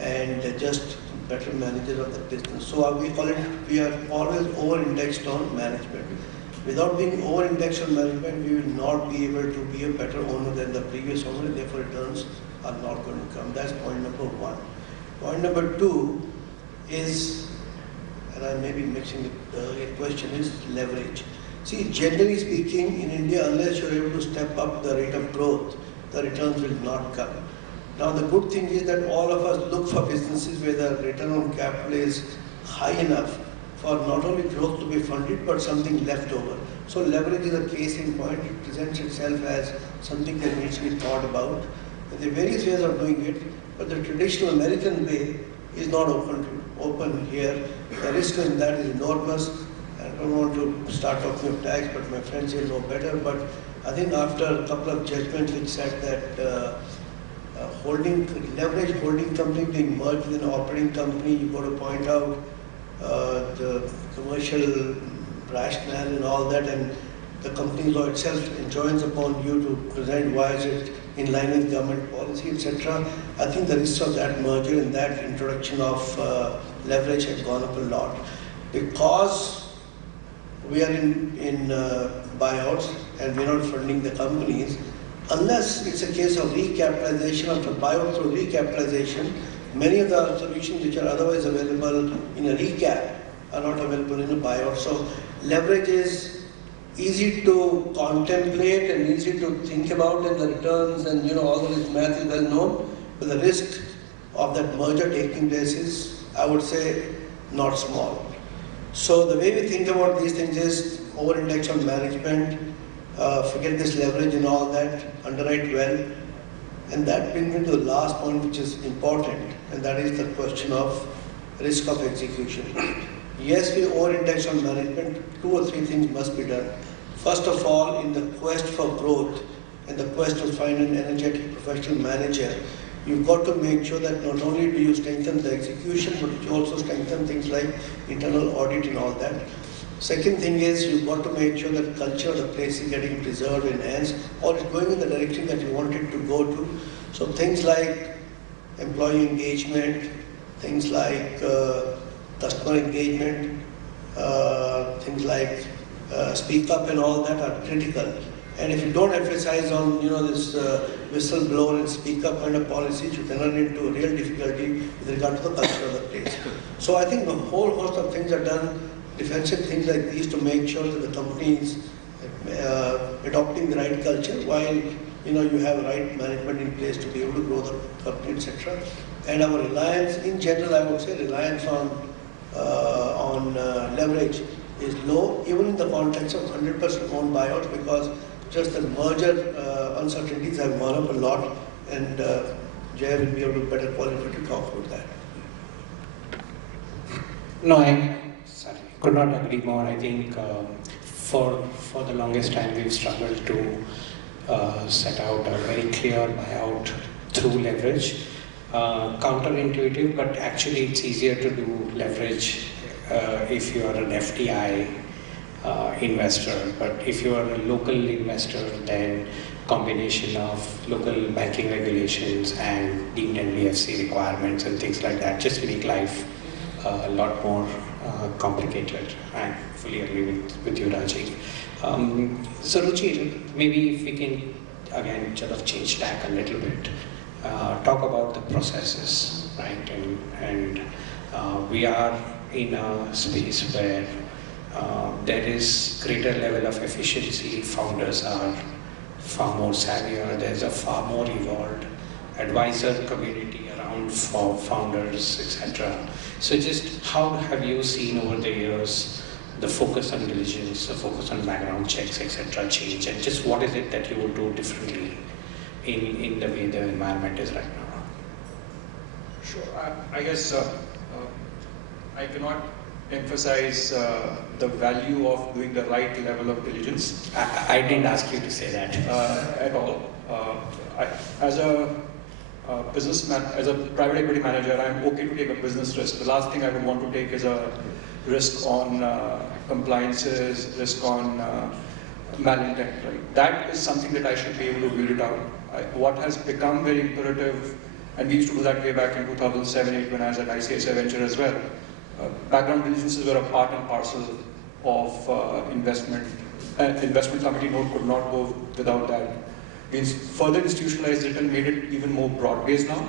and just better manager of the business. So we are always over-indexed on management. Without being over-indexed on management, we will not be able to be a better owner than the previous owner, and therefore returns are not going to come. That's point number one. Point number two is, and I may be mixing the question, is leverage. See, generally speaking, in India, unless you're able to step up the rate of growth, the returns will not come. Now, the good thing is that all of us look for businesses where the return on capital is high enough for not only growth to be funded, but something left over. So leverage is a case in point. It presents itself as something that needs to be thought about. There are various ways of doing it, but the traditional American way is not open here. The risk in that is enormous. I don't want to start talking of tax, but my friends here know better. But I think after a couple of judgments which said that leverage holding company being merged with an operating company, you've got to point out the commercial rationale and all that, and the company law itself enjoins upon you to present why is it in line with government policy, etc. I think the risks of that merger and that introduction of leverage have gone up a lot. Because we are in buyouts and we're not funding the companies, unless it's a case of recapitalization of the buyout through recapitalization, many of the solutions which are otherwise available in a recap are not available in a buyout. So leverage is easy to contemplate and easy to think about, and the returns and all this math is well known, but the risk of that merger taking place is, I would say, not small. So the way we think about these things is over-index on management, forget this leverage and all that, underwrite well. And that brings me to the last point, which is important, and that is the question of risk of execution. Yes, we over-index on management. 2 or 3 things must be done. First of all, in the quest for growth and the quest to find an energetic professional manager, you've got to make sure that not only do you strengthen the execution, but you also strengthen things like internal audit and all that. Second thing is you've got to make sure that culture of the place is getting preserved, enhanced, or it's going in the direction that you want it to go to. So things like employee engagement, things like customer engagement, things like speak up and all that are critical. And if you don't emphasize on this whistleblower and speak up kind of policies, you can run into real difficulty with regard to the culture of the place. So I think a whole host of things are done, defensive things like these, to make sure that the company is adopting the right culture while you have the right management in place to be able to grow the company, etc. And our reliance, in general, I would say, reliance on leverage is low, even in the context of 100% owned buyouts, because just the merger uncertainties have gone up a lot, and Jay will be able to better qualify to talk about that. No, I could not agree more. I think for the longest time we've struggled to set out a very clear buyout through leverage. Counterintuitive, but actually it's easier to do leverage if you are an FDI investor. But if you are a local investor, then combination of local banking regulations and deemed NBFC requirements and things like that just make life a lot more complicated. I fully agree with you, Rajeev. So Ruchir, maybe if we can again sort of change tack a little bit, talk about the processes, right? And we are in a space where there is greater level of efficiency. Founders are far more savvier. There's a far more evolved advisor community around for founders, etc. So just how have you seen over the years the focus on diligence, the focus on background checks, etc. change, and just what is it that you would do differently in the way the environment is right now? Sure. I guess I cannot emphasize the value of doing the right level of diligence. I didn't ask you to say that. At all. As a businessman, as a private equity manager, I'm okay to take a business risk. The last thing I would want to take is a risk on compliances, risk on malintent. Right? That is something that I should be able to weed it out. What has become very imperative, and we used to do that way back in 2007-8 when I was at ICICI Venture as well. Background diligences were a part and parcel of investment. Investment committee note could not go without that. We further institutionalized it and made it even more broad-based now.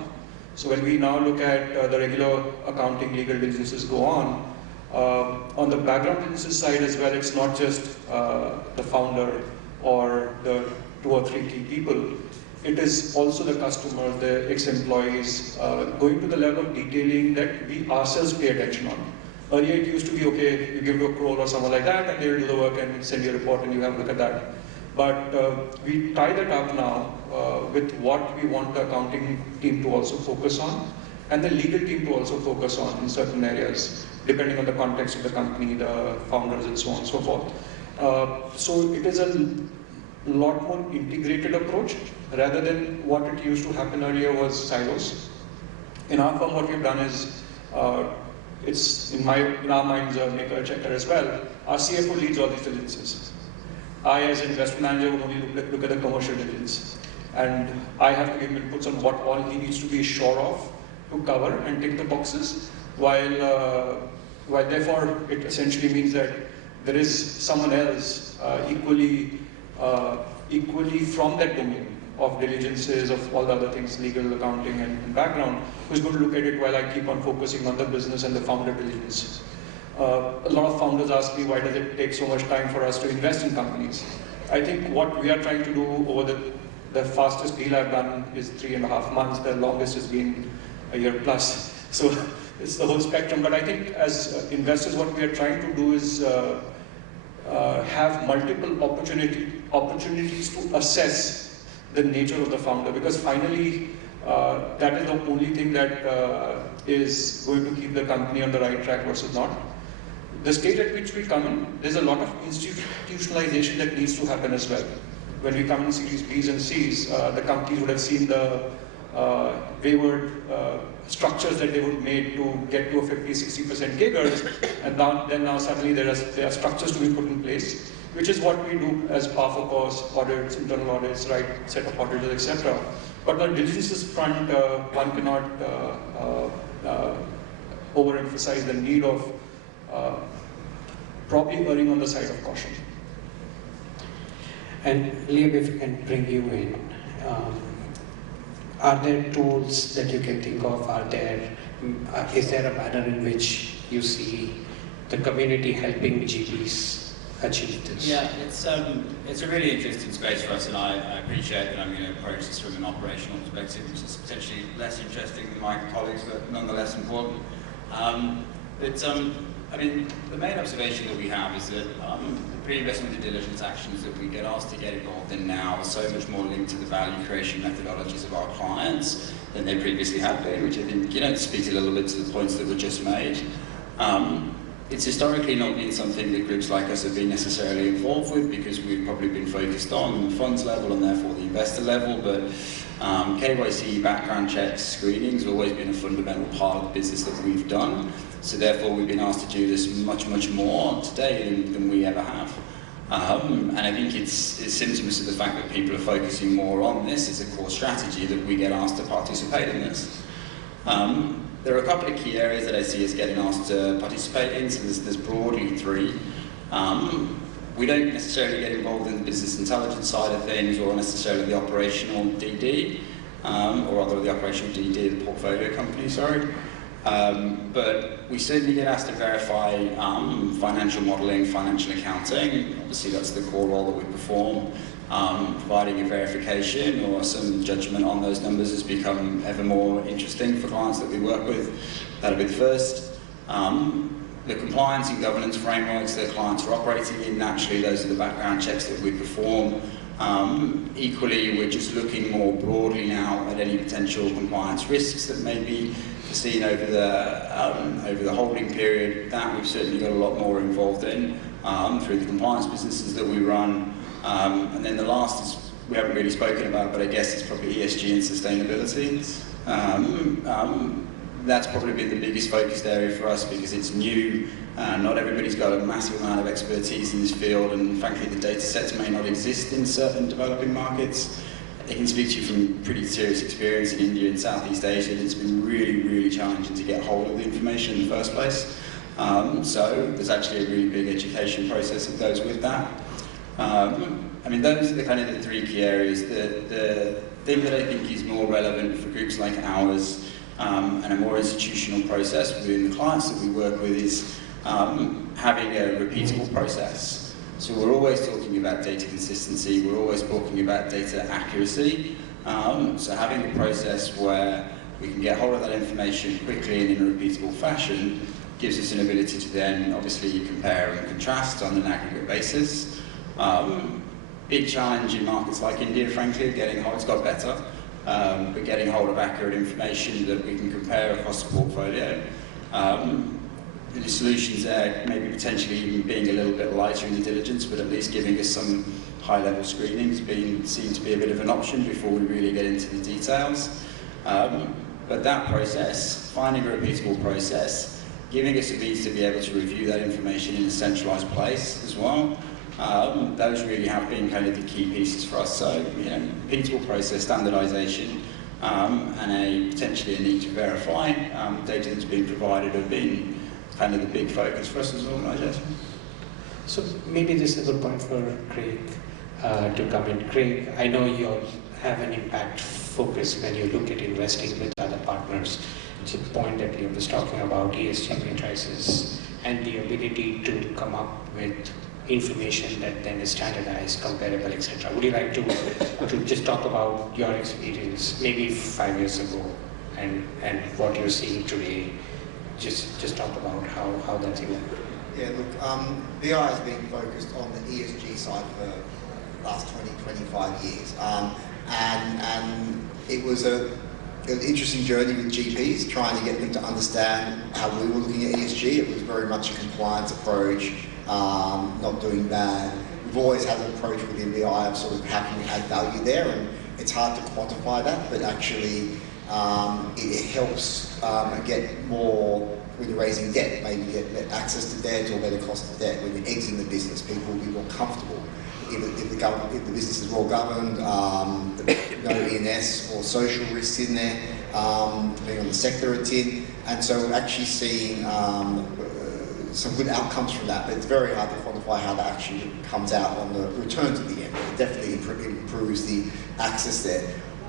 So when we now look at the regular accounting, legal diligences go on the background diligences side as well, it's not just the founder or the 2 or 3 key people. It is also the customers, the ex-employees, going to the level of detailing that we ourselves pay attention on. Earlier it used to be, okay, you give to a crore or someone like that, and they will do the work and send you a report and you have a look at that. But we tie that up now with what we want the accounting team to also focus on, and the legal team to also focus on in certain areas, depending on the context of the company, the founders, and so on and so forth. So it is a lot more integrated approach rather than what it used to happen earlier was silos. In our firm, what we've done is, it's in our minds a maker checker as well. Our CFO leads all these diligences. I, as an investment manager, would only look at the commercial diligence, and I have to give him inputs on what all he needs to be sure of to cover and tick the boxes. While therefore it essentially means that there is someone else equally from that domain of diligences, of all the other things, legal, accounting, and background, who's going to look at it while I keep on focusing on the business and the founder diligence. A lot of founders ask me, why does it take so much time for us to invest in companies? I think what we are trying to do over the fastest deal I've done is 3.5 months, the longest has been a year plus. So it's the whole spectrum, but I think as investors, what we are trying to do is have multiple opportunities to assess the nature of the founder, because finally that is the only thing that is going to keep the company on the right track versus not. The stage at which we come in, there's a lot of institutionalization that needs to happen as well. When we come in Series Bs and Cs, the companies would have seen the wayward structures that they would make to get to a 50-60% CAGRs, and now suddenly there are structures to be put in place, which is what we do as par for course, audits, internal audits, right, set of auditors, etc. But on the diligences front, one cannot overemphasize the need of probably erring on the side of caution. And Liam, if I can bring you in, are there tools that you can think of? Is there a manner in which you see the community helping GPs achieve this? Yeah, it's a really interesting space for us, and I appreciate that I'm going to approach this from an operational perspective, which is potentially less interesting than my colleagues, but nonetheless important. I mean, the main observation that we have is that the pre-investment due diligence actions that we get asked to get involved in now are so much more linked to the value creation methodologies of our clients than they previously have been, which I think, speaks a little bit to the points that were just made. It's historically not been something that groups like us have been necessarily involved with, because we've probably been focused on the funds level and therefore the investor level, but KYC, background checks, screenings have always been a fundamental part of the business that we've done. So therefore we've been asked to do this much, much more today than we ever have. And I think it's symptoms of the fact that people are focusing more on this as a core strategy that we get asked to participate in this. There are a couple of key areas that I see us getting asked to participate in, so there's broadly three. We don't necessarily get involved in the business intelligence side of things, or necessarily the operational DD, or rather the operational DD of the portfolio company, sorry. But we certainly get asked to verify financial modelling, financial accounting. Obviously that's the core role that we perform. Providing a verification or some judgment on those numbers has become ever more interesting for clients that we work with. That'll be the first. The compliance and governance frameworks that clients are operating in, naturally those are the background checks that we perform. Equally, we're just looking more broadly now at any potential compliance risks that may be foreseen over the holding period. That we've certainly got a lot more involved in through the compliance businesses that we run. And then the last is, we haven't really spoken about, but I guess it's probably ESG and sustainability. That's probably been the biggest focused area for us because it's new. Not everybody's got a massive amount of expertise in this field, and frankly the data sets may not exist in certain developing markets. I can speak to you from pretty serious experience in India and Southeast Asia, and it's been really, really challenging to get hold of the information in the first place. So there's actually a really big education process that goes with that. I mean, those are the kind of the three key areas. The thing that I think is more relevant for groups like ours and a more institutional process within the clients that we work with is having a repeatable process. So we're always talking about data consistency, we're always talking about data accuracy. So having a process where we can get hold of that information quickly and in a repeatable fashion gives us an ability to then obviously compare and contrast on an aggregate basis. Big challenge in markets like India, frankly, it's got better, but getting hold of accurate information that we can compare across the portfolio. The solutions there, maybe potentially even being a little bit lighter in the diligence, but at least giving us some high-level screening has been seen to be a bit of an option before we really get into the details. But that process, finding a repeatable process, giving us a means to be able to review that information in a centralised place as well. Those really have been kind of the key pieces for us. So, repeatable process, standardisation, and potentially a need to verify data that's been provided have been kind of the big focus for us as an organisation. So maybe this is a point for Craig to come in. Craig, I know you all have an impact focus when you look at investing with other partners. It's a point that we was talking about, ESG matrices, and the ability to come up with information that then is standardized, comparable, etc. Would you like to just talk about your experience, maybe 5 years ago, and what you're seeing today? Just talk about how that's evolved. Yeah, look, BI has been focused on the ESG side for the last 20-25 years, and it was an interesting journey with GPs, trying to get them to understand how we were looking at ESG. It was very much a compliance approach, not doing bad. We've always had an approach within BI of sort of how can you add value there, and it's hard to quantify that, but actually it helps get more, when you're raising debt, maybe get access to debt or better cost of debt. When you're exiting the business, people will be more comfortable. If the business is well governed, no E&S or social risks in there, depending on the sector it's in. And so we're actually seeing some good outcomes from that, but it's very hard to quantify how that actually comes out on the returns at the end. It definitely improves the access there.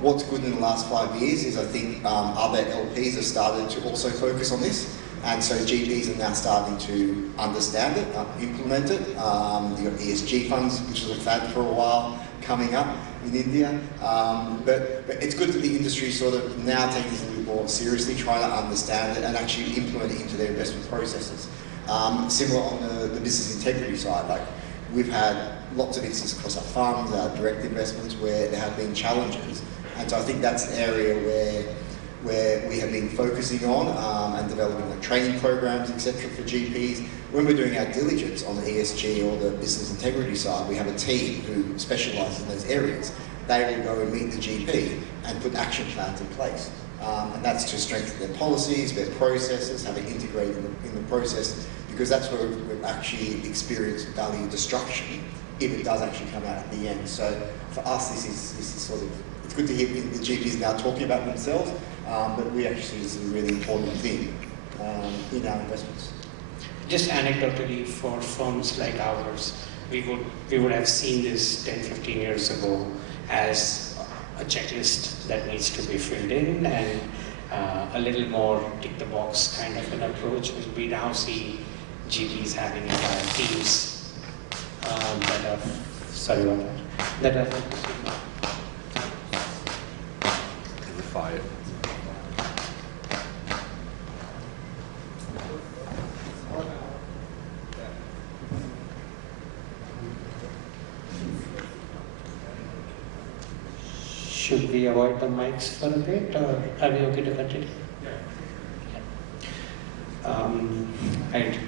What's good in the last 5 years is I think other LPs have started to also focus on this, and so GPs are now starting to understand it, implement it. You've got ESG funds, which was a fad for a while, coming up in India. But it's good that the industry sort of now taking this a little bit more seriously, trying to understand it and actually implement it into their investment processes. Similar on the business integrity side, like we've had lots of instances across our funds, our direct investments, where there have been challenges. And so I think that's an area where we have been focusing on and developing like training programs, etc. for GPs. When we're doing our diligence on the ESG or the business integrity side, we have a team who specialises in those areas. They will go and meet the GP and put action plans in place. And that's to strengthen their policies, their processes, have it integrated in the process, because that's where we've actually experienced value destruction if it does actually come out at the end. So for us, this is sort of, it's good to hear the GPs now talking about themselves, but we actually see this as a really important thing in our investments. Just anecdotally, for firms like ours, we would have seen this 10, 15 years ago as a checklist that needs to be filled in, and a little more tick the box kind of an approach. We now see GPs having entire teams that are, sorry about that, that are fire. Should we avoid the mics for a bit, or are we okay to continue?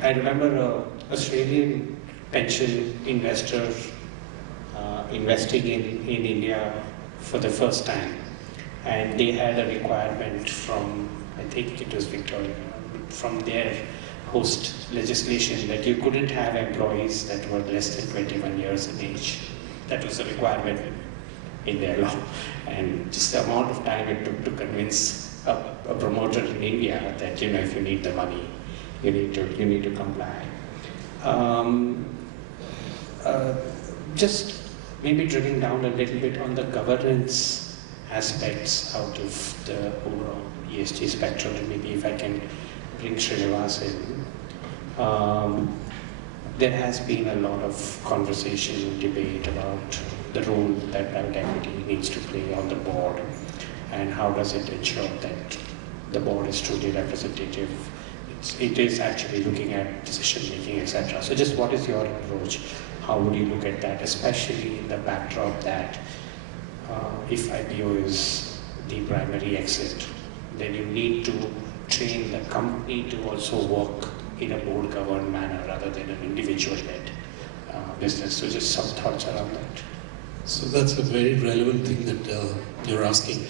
I remember an Australian pension investor investing in India for the first time, and they had a requirement from, I think it was Victoria, from their host legislation that you couldn't have employees that were less than 21 years in age. That was a requirement in their law, and just the amount of time it took to convince a promoter in India that, you know, if you need the money, you need to comply. Just maybe drilling down a little bit on the governance aspects out of the overall ESG spectrum, and maybe if I can bring Srinivas in. There has been a lot of conversation and debate about the role that private equity needs to play on the board, and how does it ensure that the board is truly representative. It is actually looking at decision making, etc. So just what is your approach? How would you look at that, especially in the backdrop that if IPO is the primary exit, then you need to train the company to also work in a board governed manner rather than an individual led business. So just some thoughts around that. So that's a very relevant thing that you're asking.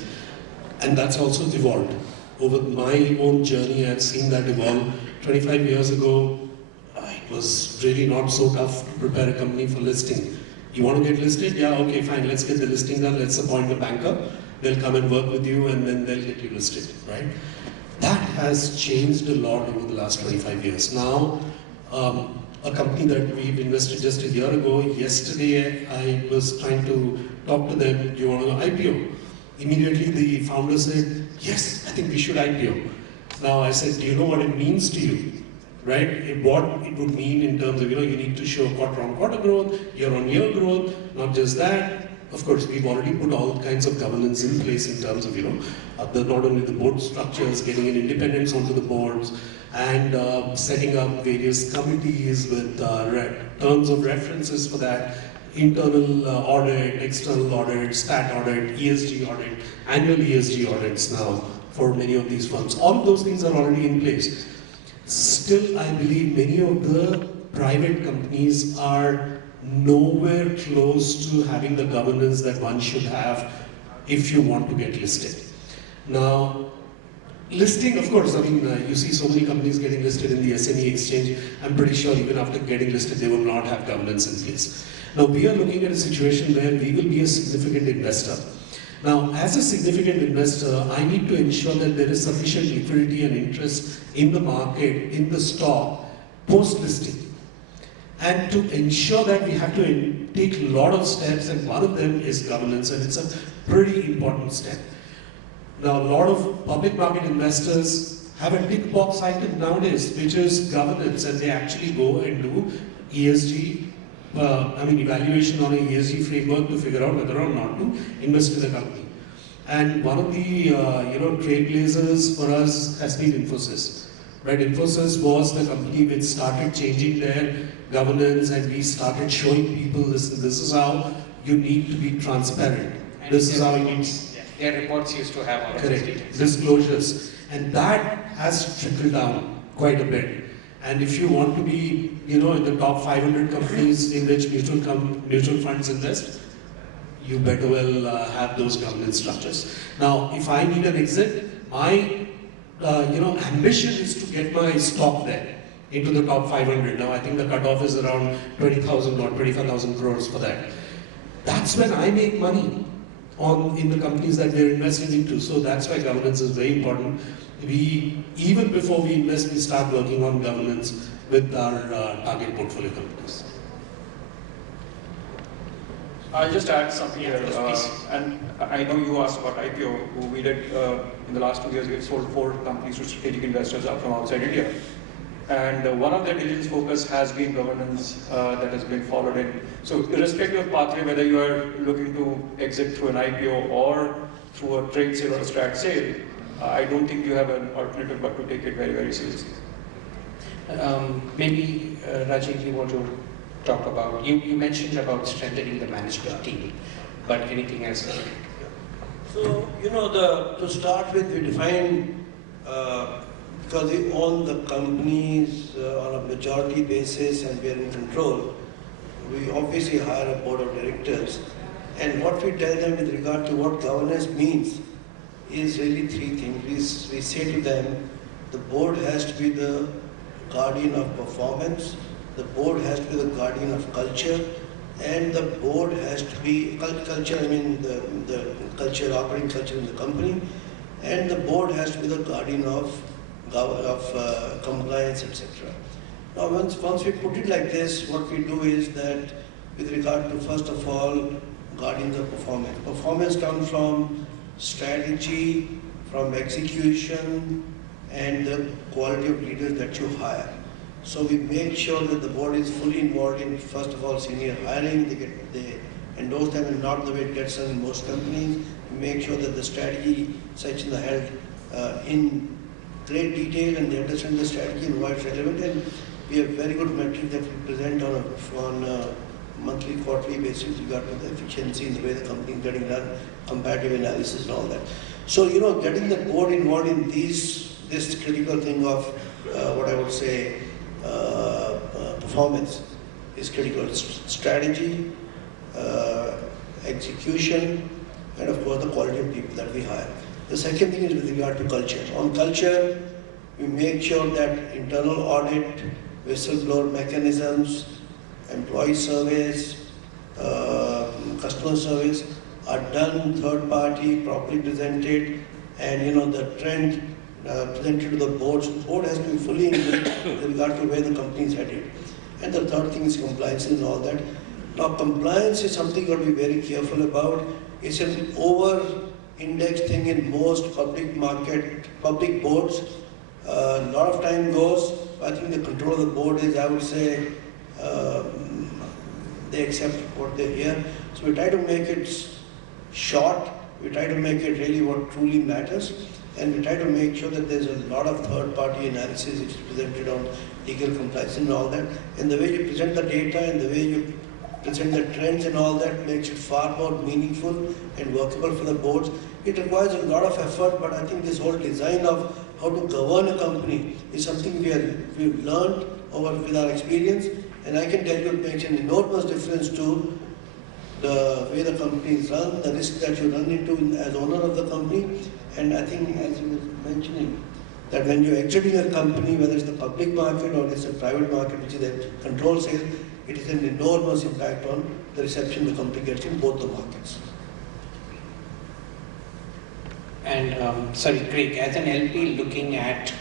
And that's also evolved. Over my own journey, I've seen that evolve. 25 years ago, it was really not so tough to prepare a company for listing. You want to get listed? Yeah, okay, fine, let's get the listing done, let's appoint a banker. They'll come and work with you, and then they'll get you listed, right? That has changed a lot over the last 25 years. Now, a company that we've invested just a year ago, yesterday I was trying to talk to them, do you want to go IPO? Immediately the founder said, yes, I think we should IPO. Now I said, do you know what it means to you? Right? What it would mean in terms of, you need to show quarter-on-quarter growth, year-on-year growth, not just that. Of course, we've already put all kinds of governance in place in terms of, not only the board structures, getting an independence onto the boards, and setting up various committees with terms of references for that, internal audit, external audit, stat audit, ESG audit, annual ESG audits now for many of these firms. All of those things are already in place. Still, I believe many of the private companies are nowhere close to having the governance that one should have if you want to get listed. Now, listing, of course, you see so many companies getting listed in the SME exchange. I'm pretty sure even after getting listed, they will not have governance in place. Now, we are looking at a situation where we will be a significant investor. Now, as a significant investor, I need to ensure that there is sufficient liquidity and interest in the market, in the stock, post-listing. And to ensure that, we have to take a lot of steps, and one of them is governance. And it's a pretty important step. Now, a lot of public market investors have a tick box item nowadays, which is governance, and they actually go and do ESG, evaluation on an ESG framework to figure out whether or not to invest in the company. And one of the trailblazers for us has been Infosys. Right, Infosys was the company which started changing their governance, and we started showing people, listen, this is how you need to be transparent. And this is how you need. Their reports used to have all of these details. Disclosures, and that has trickled down quite a bit. And if you want to be, in the top 500 companies in which mutual funds invest, you better well have those governance structures. Now, if I need an exit, my ambition is to get my stock there into the top 500. Now, I think the cutoff is around 20,000 or 25,000 crores for that. That's when I make money in the companies that we're investing into. So that's why governance is very important. Even before we invest, we start working on governance with our target portfolio companies. I'll just add something here. And I know you asked about IPO. We did, in the last 2 years, we've sold 4 companies to strategic investors from outside India. And one of their diligence focus has been governance that has been followed in. So irrespective of pathway, whether you are looking to exit through an IPO or through a trade sale or a strat sale, I don't think you have an alternative but to take it very, very seriously. Maybe Rajeev, you want to talk about, you mentioned about strengthening the management team, but anything else? So, to start with, we define, because we own the companies on a majority basis and we are in control, we obviously hire a board of directors. And what we tell them with regard to what governance means is really 3 things. We say to them, the board has to be the guardian of performance, the board has to be the guardian of culture, and the board has to be, culture, the culture, operating culture in the company, and the board has to be the guardian of compliance, etc. Now, once we put it like this, what we do is that with regard to, first of all, guardians of performance. Performance comes from strategy, from execution, and the quality of leaders that you hire. So we make sure that the board is fully involved in, first of all, senior hiring. They endorse them, and not the way it gets done in most companies. We make sure that the strategy sections are held in great detail, and they understand the strategy and why it's relevant. And we have very good metrics that we present on a monthly, quarterly basis with regard to the efficiency in the way the company is getting run, comparative analysis and all that. So, getting the board involved in this critical thing of what I would say performance is critical. Strategy, execution, and of course the quality of people that we hire. The second thing is with regard to culture. On culture, we make sure that internal audit, whistleblower mechanisms, employee surveys, customer surveys are done third party, properly presented, and the trend presented to the board. So the board has to be fully engaged with regard to where the company is headed. And the third thing is compliance and all that. Now, compliance is something you have to be very careful about. It's an over-indexed thing in most public boards. A lot of time goes. I think the control of the board is, I would say, they accept what they hear. So we try to make it short. We try to make it really what truly matters. And we try to make sure that there's a lot of third-party analysis which is presented on legal compliance and all that. And the way you present the data and the way you present the trends and all that makes it far more meaningful and workable for the boards. It requires a lot of effort, but I think this whole design of how to govern a company is something we've learned with our experience. And I can tell you it makes an enormous difference to the way the company is run, the risk that you run into as owner of the company. And I think, as you were mentioning, that when you're exiting a company, whether it's the public market or it's a private market, which is a control sale, it is an enormous impact on the reception the company gets in both the markets. And, sorry, Craig, as an LP looking at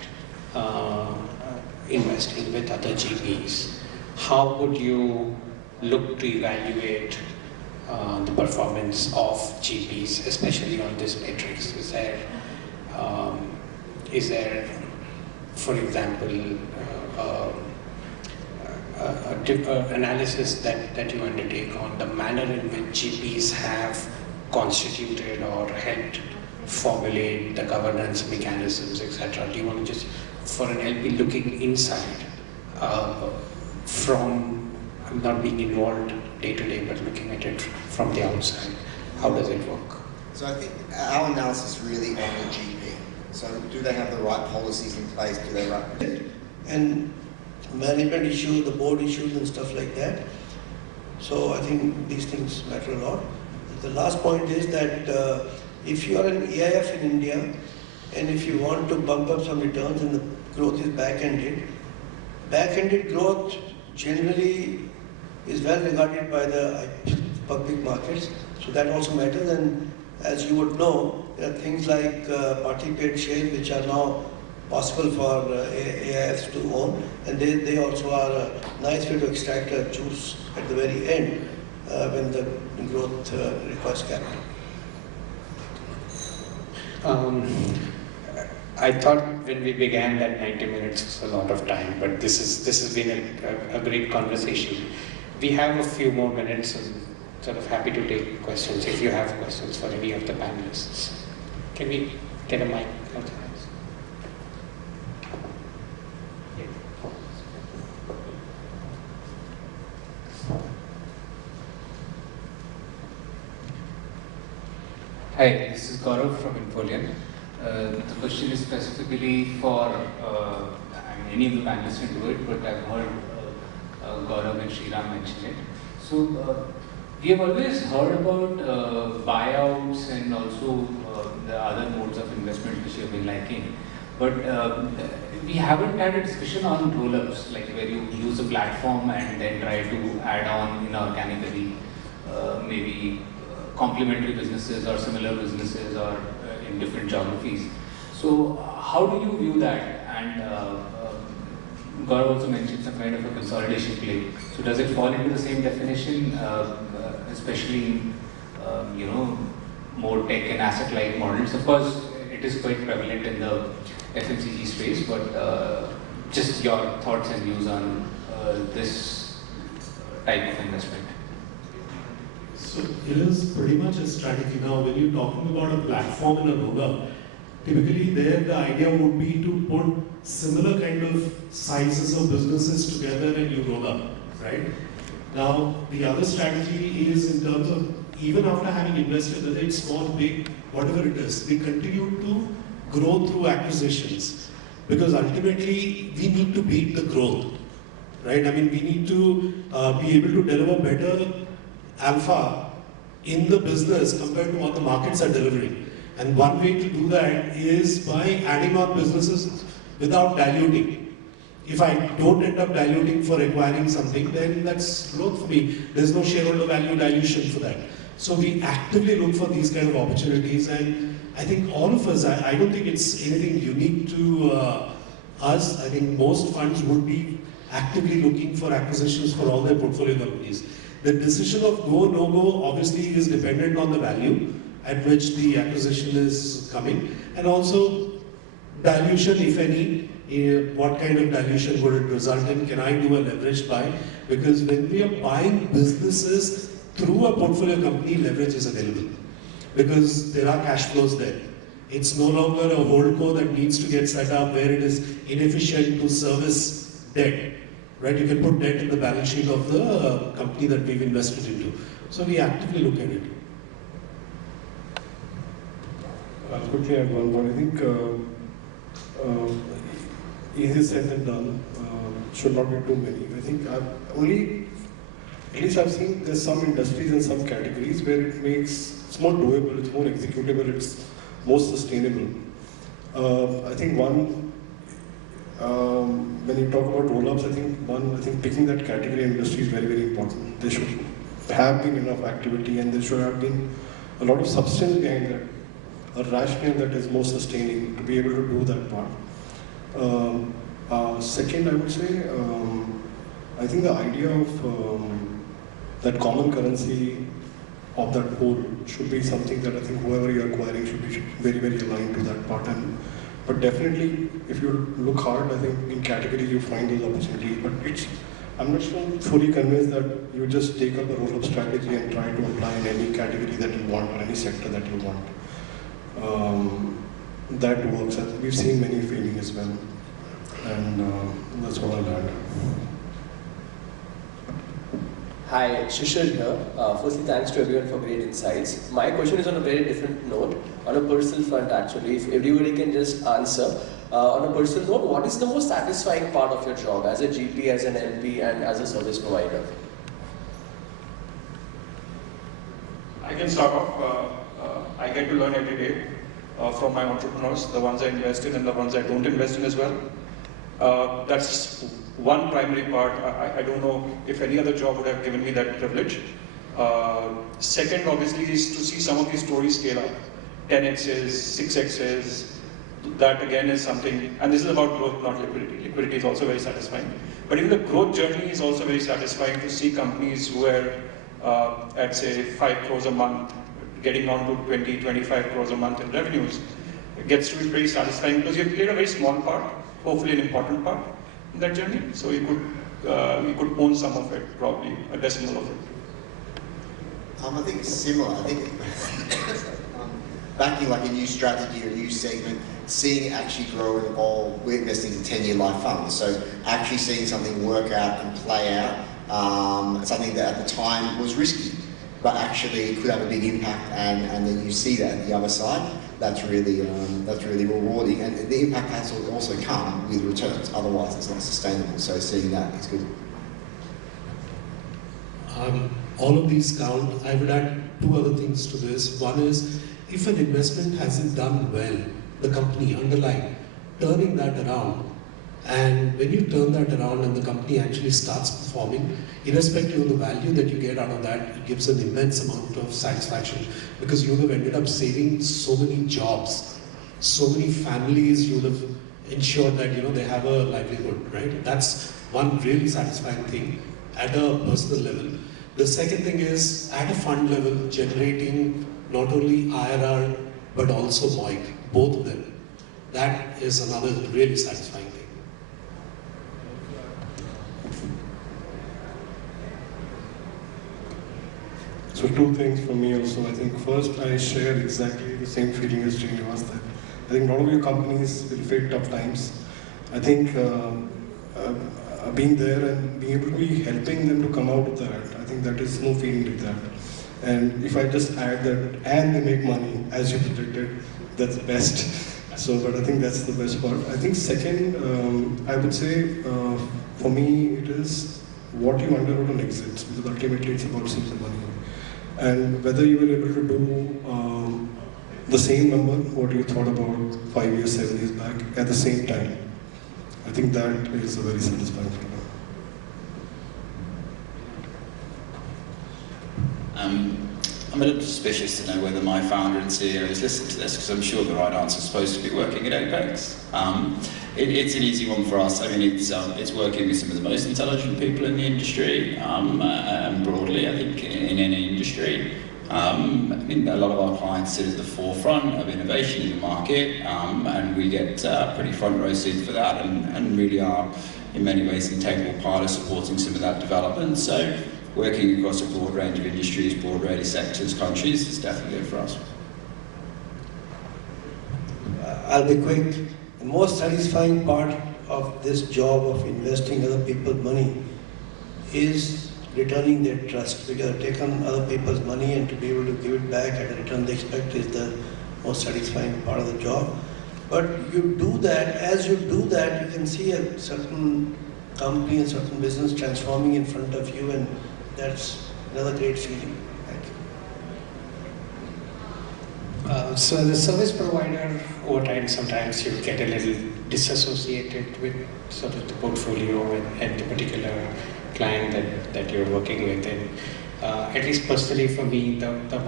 investing with other GPs, how would you look to evaluate the performance of GPs, especially on this matrix? Is there, for example, analysis that you undertake on the manner in which GPs have constituted or helped formulate the governance mechanisms, etc.? Do you want to just, for an LP looking inside, from not being involved day to day, but looking at it from the outside, how does it work? So I think our analysis really on the GP. So do they have the right policies in place? Do they run? And management issues, the board issues and stuff like that. So I think these things matter a lot. The last point is that if you are an EIF in India and if you want to bump up some returns and the growth is back-ended growth generally is well regarded by the public markets. So that also matters, and as you would know, there are things like party paid shares which are now possible for AIFs to own, and they also are a nice way to extract a juice at the very end when the growth requires capital. I thought when we began that 90 minutes was a lot of time, but this has been a great conversation. We have a few more minutes, and sort of happy to take questions if you have questions for any of the panelists. Can we get a mic? Hi, this is Gaurav from Infolian. The question is specifically for any of the panelists can do it, but I've heard Gaurav and Sriram mention it. So we have always heard about buyouts and also the other modes of investment which you have been liking, but we haven't had a discussion on roll-ups, like where you use a platform and then try to add on inorganically, maybe complementary businesses or similar businesses or in different geographies. So how do you view that? And Gaurav also mentioned some kind of a consolidation play. So does it fall into the same definition, especially in more tech and asset-light models? Of course, it is quite prevalent in the FMCG space, but just your thoughts and views on this type of investment. So it is pretty much a strategy. Now, when you're talking about a platform and a roll-up, typically there the idea would be to put similar kind of sizes of businesses together and you roll up, right? Now, the other strategy is in terms of, even after having invested, whether it's small, big, whatever it is, we continue to grow through acquisitions. Because ultimately, we need to beat the growth, right? I mean, we need to be able to deliver better alpha in the business compared to what the markets are delivering. And one way to do that is by adding on businesses without diluting. If I don't end up diluting for acquiring something, then that's growth for me. There's no shareholder value dilution for that. So we actively look for these kind of opportunities, and I think all of us, I don't think it's anything unique to us. I think most funds would be actively looking for acquisitions for all their portfolio companies. The decision of go, no go obviously is dependent on the value at which the acquisition is coming, and also dilution, if any, what kind of dilution would it result in? Can I do a leveraged buy? Because when we are buying businesses through a portfolio company, leverage is available because there are cash flows there. It's no longer a holdco that needs to get set up where it is inefficient to service debt. Right, you can put debt in the balance sheet of the company that we've invested into. So we actively look at it. I'll quickly add one more. I think easy said than done. Should not be too many. I think at least I've seen there's some industries and some categories where it's more doable, it's more executable, it's more sustainable. I think one. When you talk about roll-ups, I think picking that category industry is very, very important. There should have been enough activity and there should have been a lot of substance behind that, a rationale that is more sustaining to be able to do that part. Second, I would say, I think the idea of that common currency of that whole should be something that I think whoever you're acquiring should be very, very aligned to that part. But definitely, if you look hard, I think in categories you find those opportunities. But I'm not fully convinced that you just take up a roll-up strategy and try to apply in any category that you want or any sector that you want. That works. We've seen many failing as well, and that's what I'll add. Hi, Shishir here. Firstly, thanks to everyone for great insights. My question is on a very different note, on a personal front actually. If everybody can just answer, on a personal note, what is the most satisfying part of your job as a GP, as an LP, and as a service provider? I can start off. I get to learn every day from my entrepreneurs, the ones I invest in and the ones I don't invest in as well. That's one primary part. I don't know if any other job would have given me that privilege. Second, obviously, is to see some of these stories scale up. 10x's, 6x's, that again is something, and this is about growth, not liquidity. Liquidity is also very satisfying. But even the growth journey is also very satisfying to see companies who were at say 5 crores a month, getting on to 20, 25 crores a month in revenues. It gets to be pretty satisfying because you've played a very small part, hopefully an important part in that journey. So you could own some of it, probably a decimal of it. I think it's similar. I think backing like a new strategy or a new segment, seeing it actually grow and evolve. We're investing in 10-year life funds, so actually seeing something work out and play out, something that at the time was risky, but actually could have a big impact, and then you see that at the other side. That's really rewarding, and the impact has also come with returns. Otherwise, it's not sustainable. So seeing that is good. All of these count. I would add two other things to this. One is, if an investment hasn't done well, the company underlying, turning that around, and when you turn that around and the company actually starts performing, irrespective of the value that you get out of that, it gives an immense amount of satisfaction, because you would have ended up saving so many jobs, so many families. You would have ensured that they have a livelihood, right? That's one really satisfying thing at a personal level. The second thing is, at a fund level, generating not only IRR but also MOIC, both of them. That is another really satisfying thing. So two things for me also. I think first, I share exactly the same feeling as Srinivas, that I think a lot of your companies will face tough times. I think being there and being able to be helping them to come out of that, I think that is no feeling like that. And if I just add that, and they make money, as you predicted, that's best. So, but I think that's the best part. I think second, I would say, for me, it is what you underwrote on exits, because ultimately it's about seeing the money. And whether you were able to do the same number, what you thought about 5 years, 7 years back, at the same time, I think that is a very satisfying feeling. I'm a little suspicious to know whether my founder and CEO is listening to this, because I'm sure the right answer is supposed to be working at APEX. It's an easy one for us. I mean, it's working with some of the most intelligent people in the industry, and broadly, I think, in any industry. I mean, a lot of our clients sit at the forefront of innovation in the market, and we get pretty front row seat for that, and really are, in many ways, an integral part of supporting some of that development. So, working across a broad range of industries, broad range of sectors, countries, is definitely good for us. I'll be quick. The most satisfying part of this job of investing other people's money is returning their trust. Because I've taken other people's money, and to be able to give it back at a return they expect is the most satisfying part of the job. But you do that, as you do that, you can see a certain company, a certain business transforming in front of you, and that's another great feeling. Thank you. So as a service provider, over time sometimes you get a little disassociated with sort of the portfolio and the particular client that you're working with. And at least personally for me, the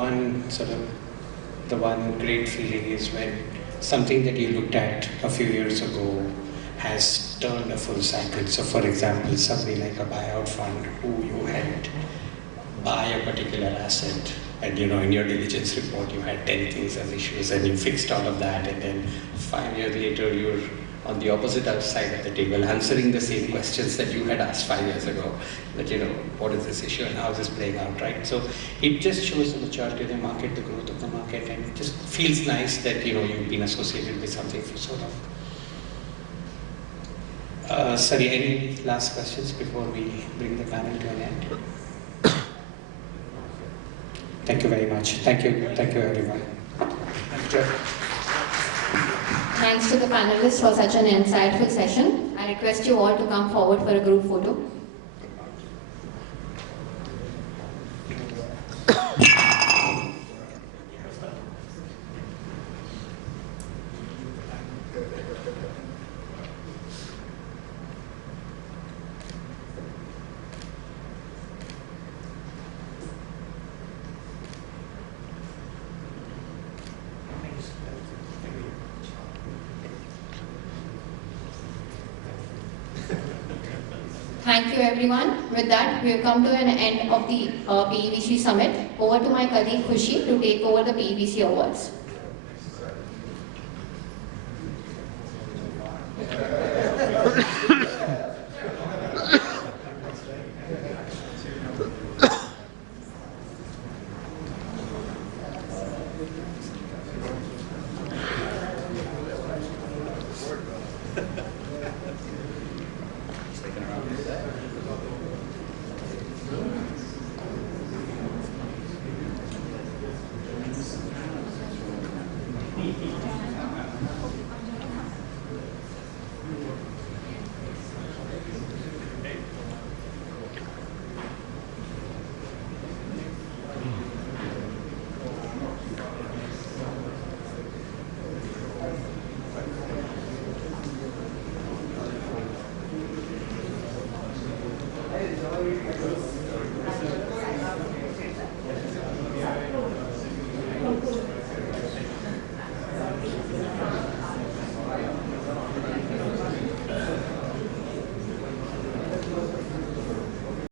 one great feeling is when something that you looked at a few years ago has turned a full cycle. So for example, somebody like a buyout fund who you helped buy a particular asset And in your diligence report, you had 10 things as issues, and you fixed all of that, and then 5 years later, you're on the opposite side of the table, answering the same questions that you had asked 5 years ago. That what is this issue and how is this playing out, right? So it just shows the maturity of the market, the growth of the market, and it just feels nice that you've been associated with something for so long. Sorry, any last questions before we bring the panel to an end? Thank you very much. Thank you everyone. Thank you, Jeff. Thanks to the panelists for such an insightful session. I request you all to come forward for a group photo. Thank you everyone. With that, we have come to an end of the PEVC Summit. Over to my colleague Khushi to take over the PEVC Awards.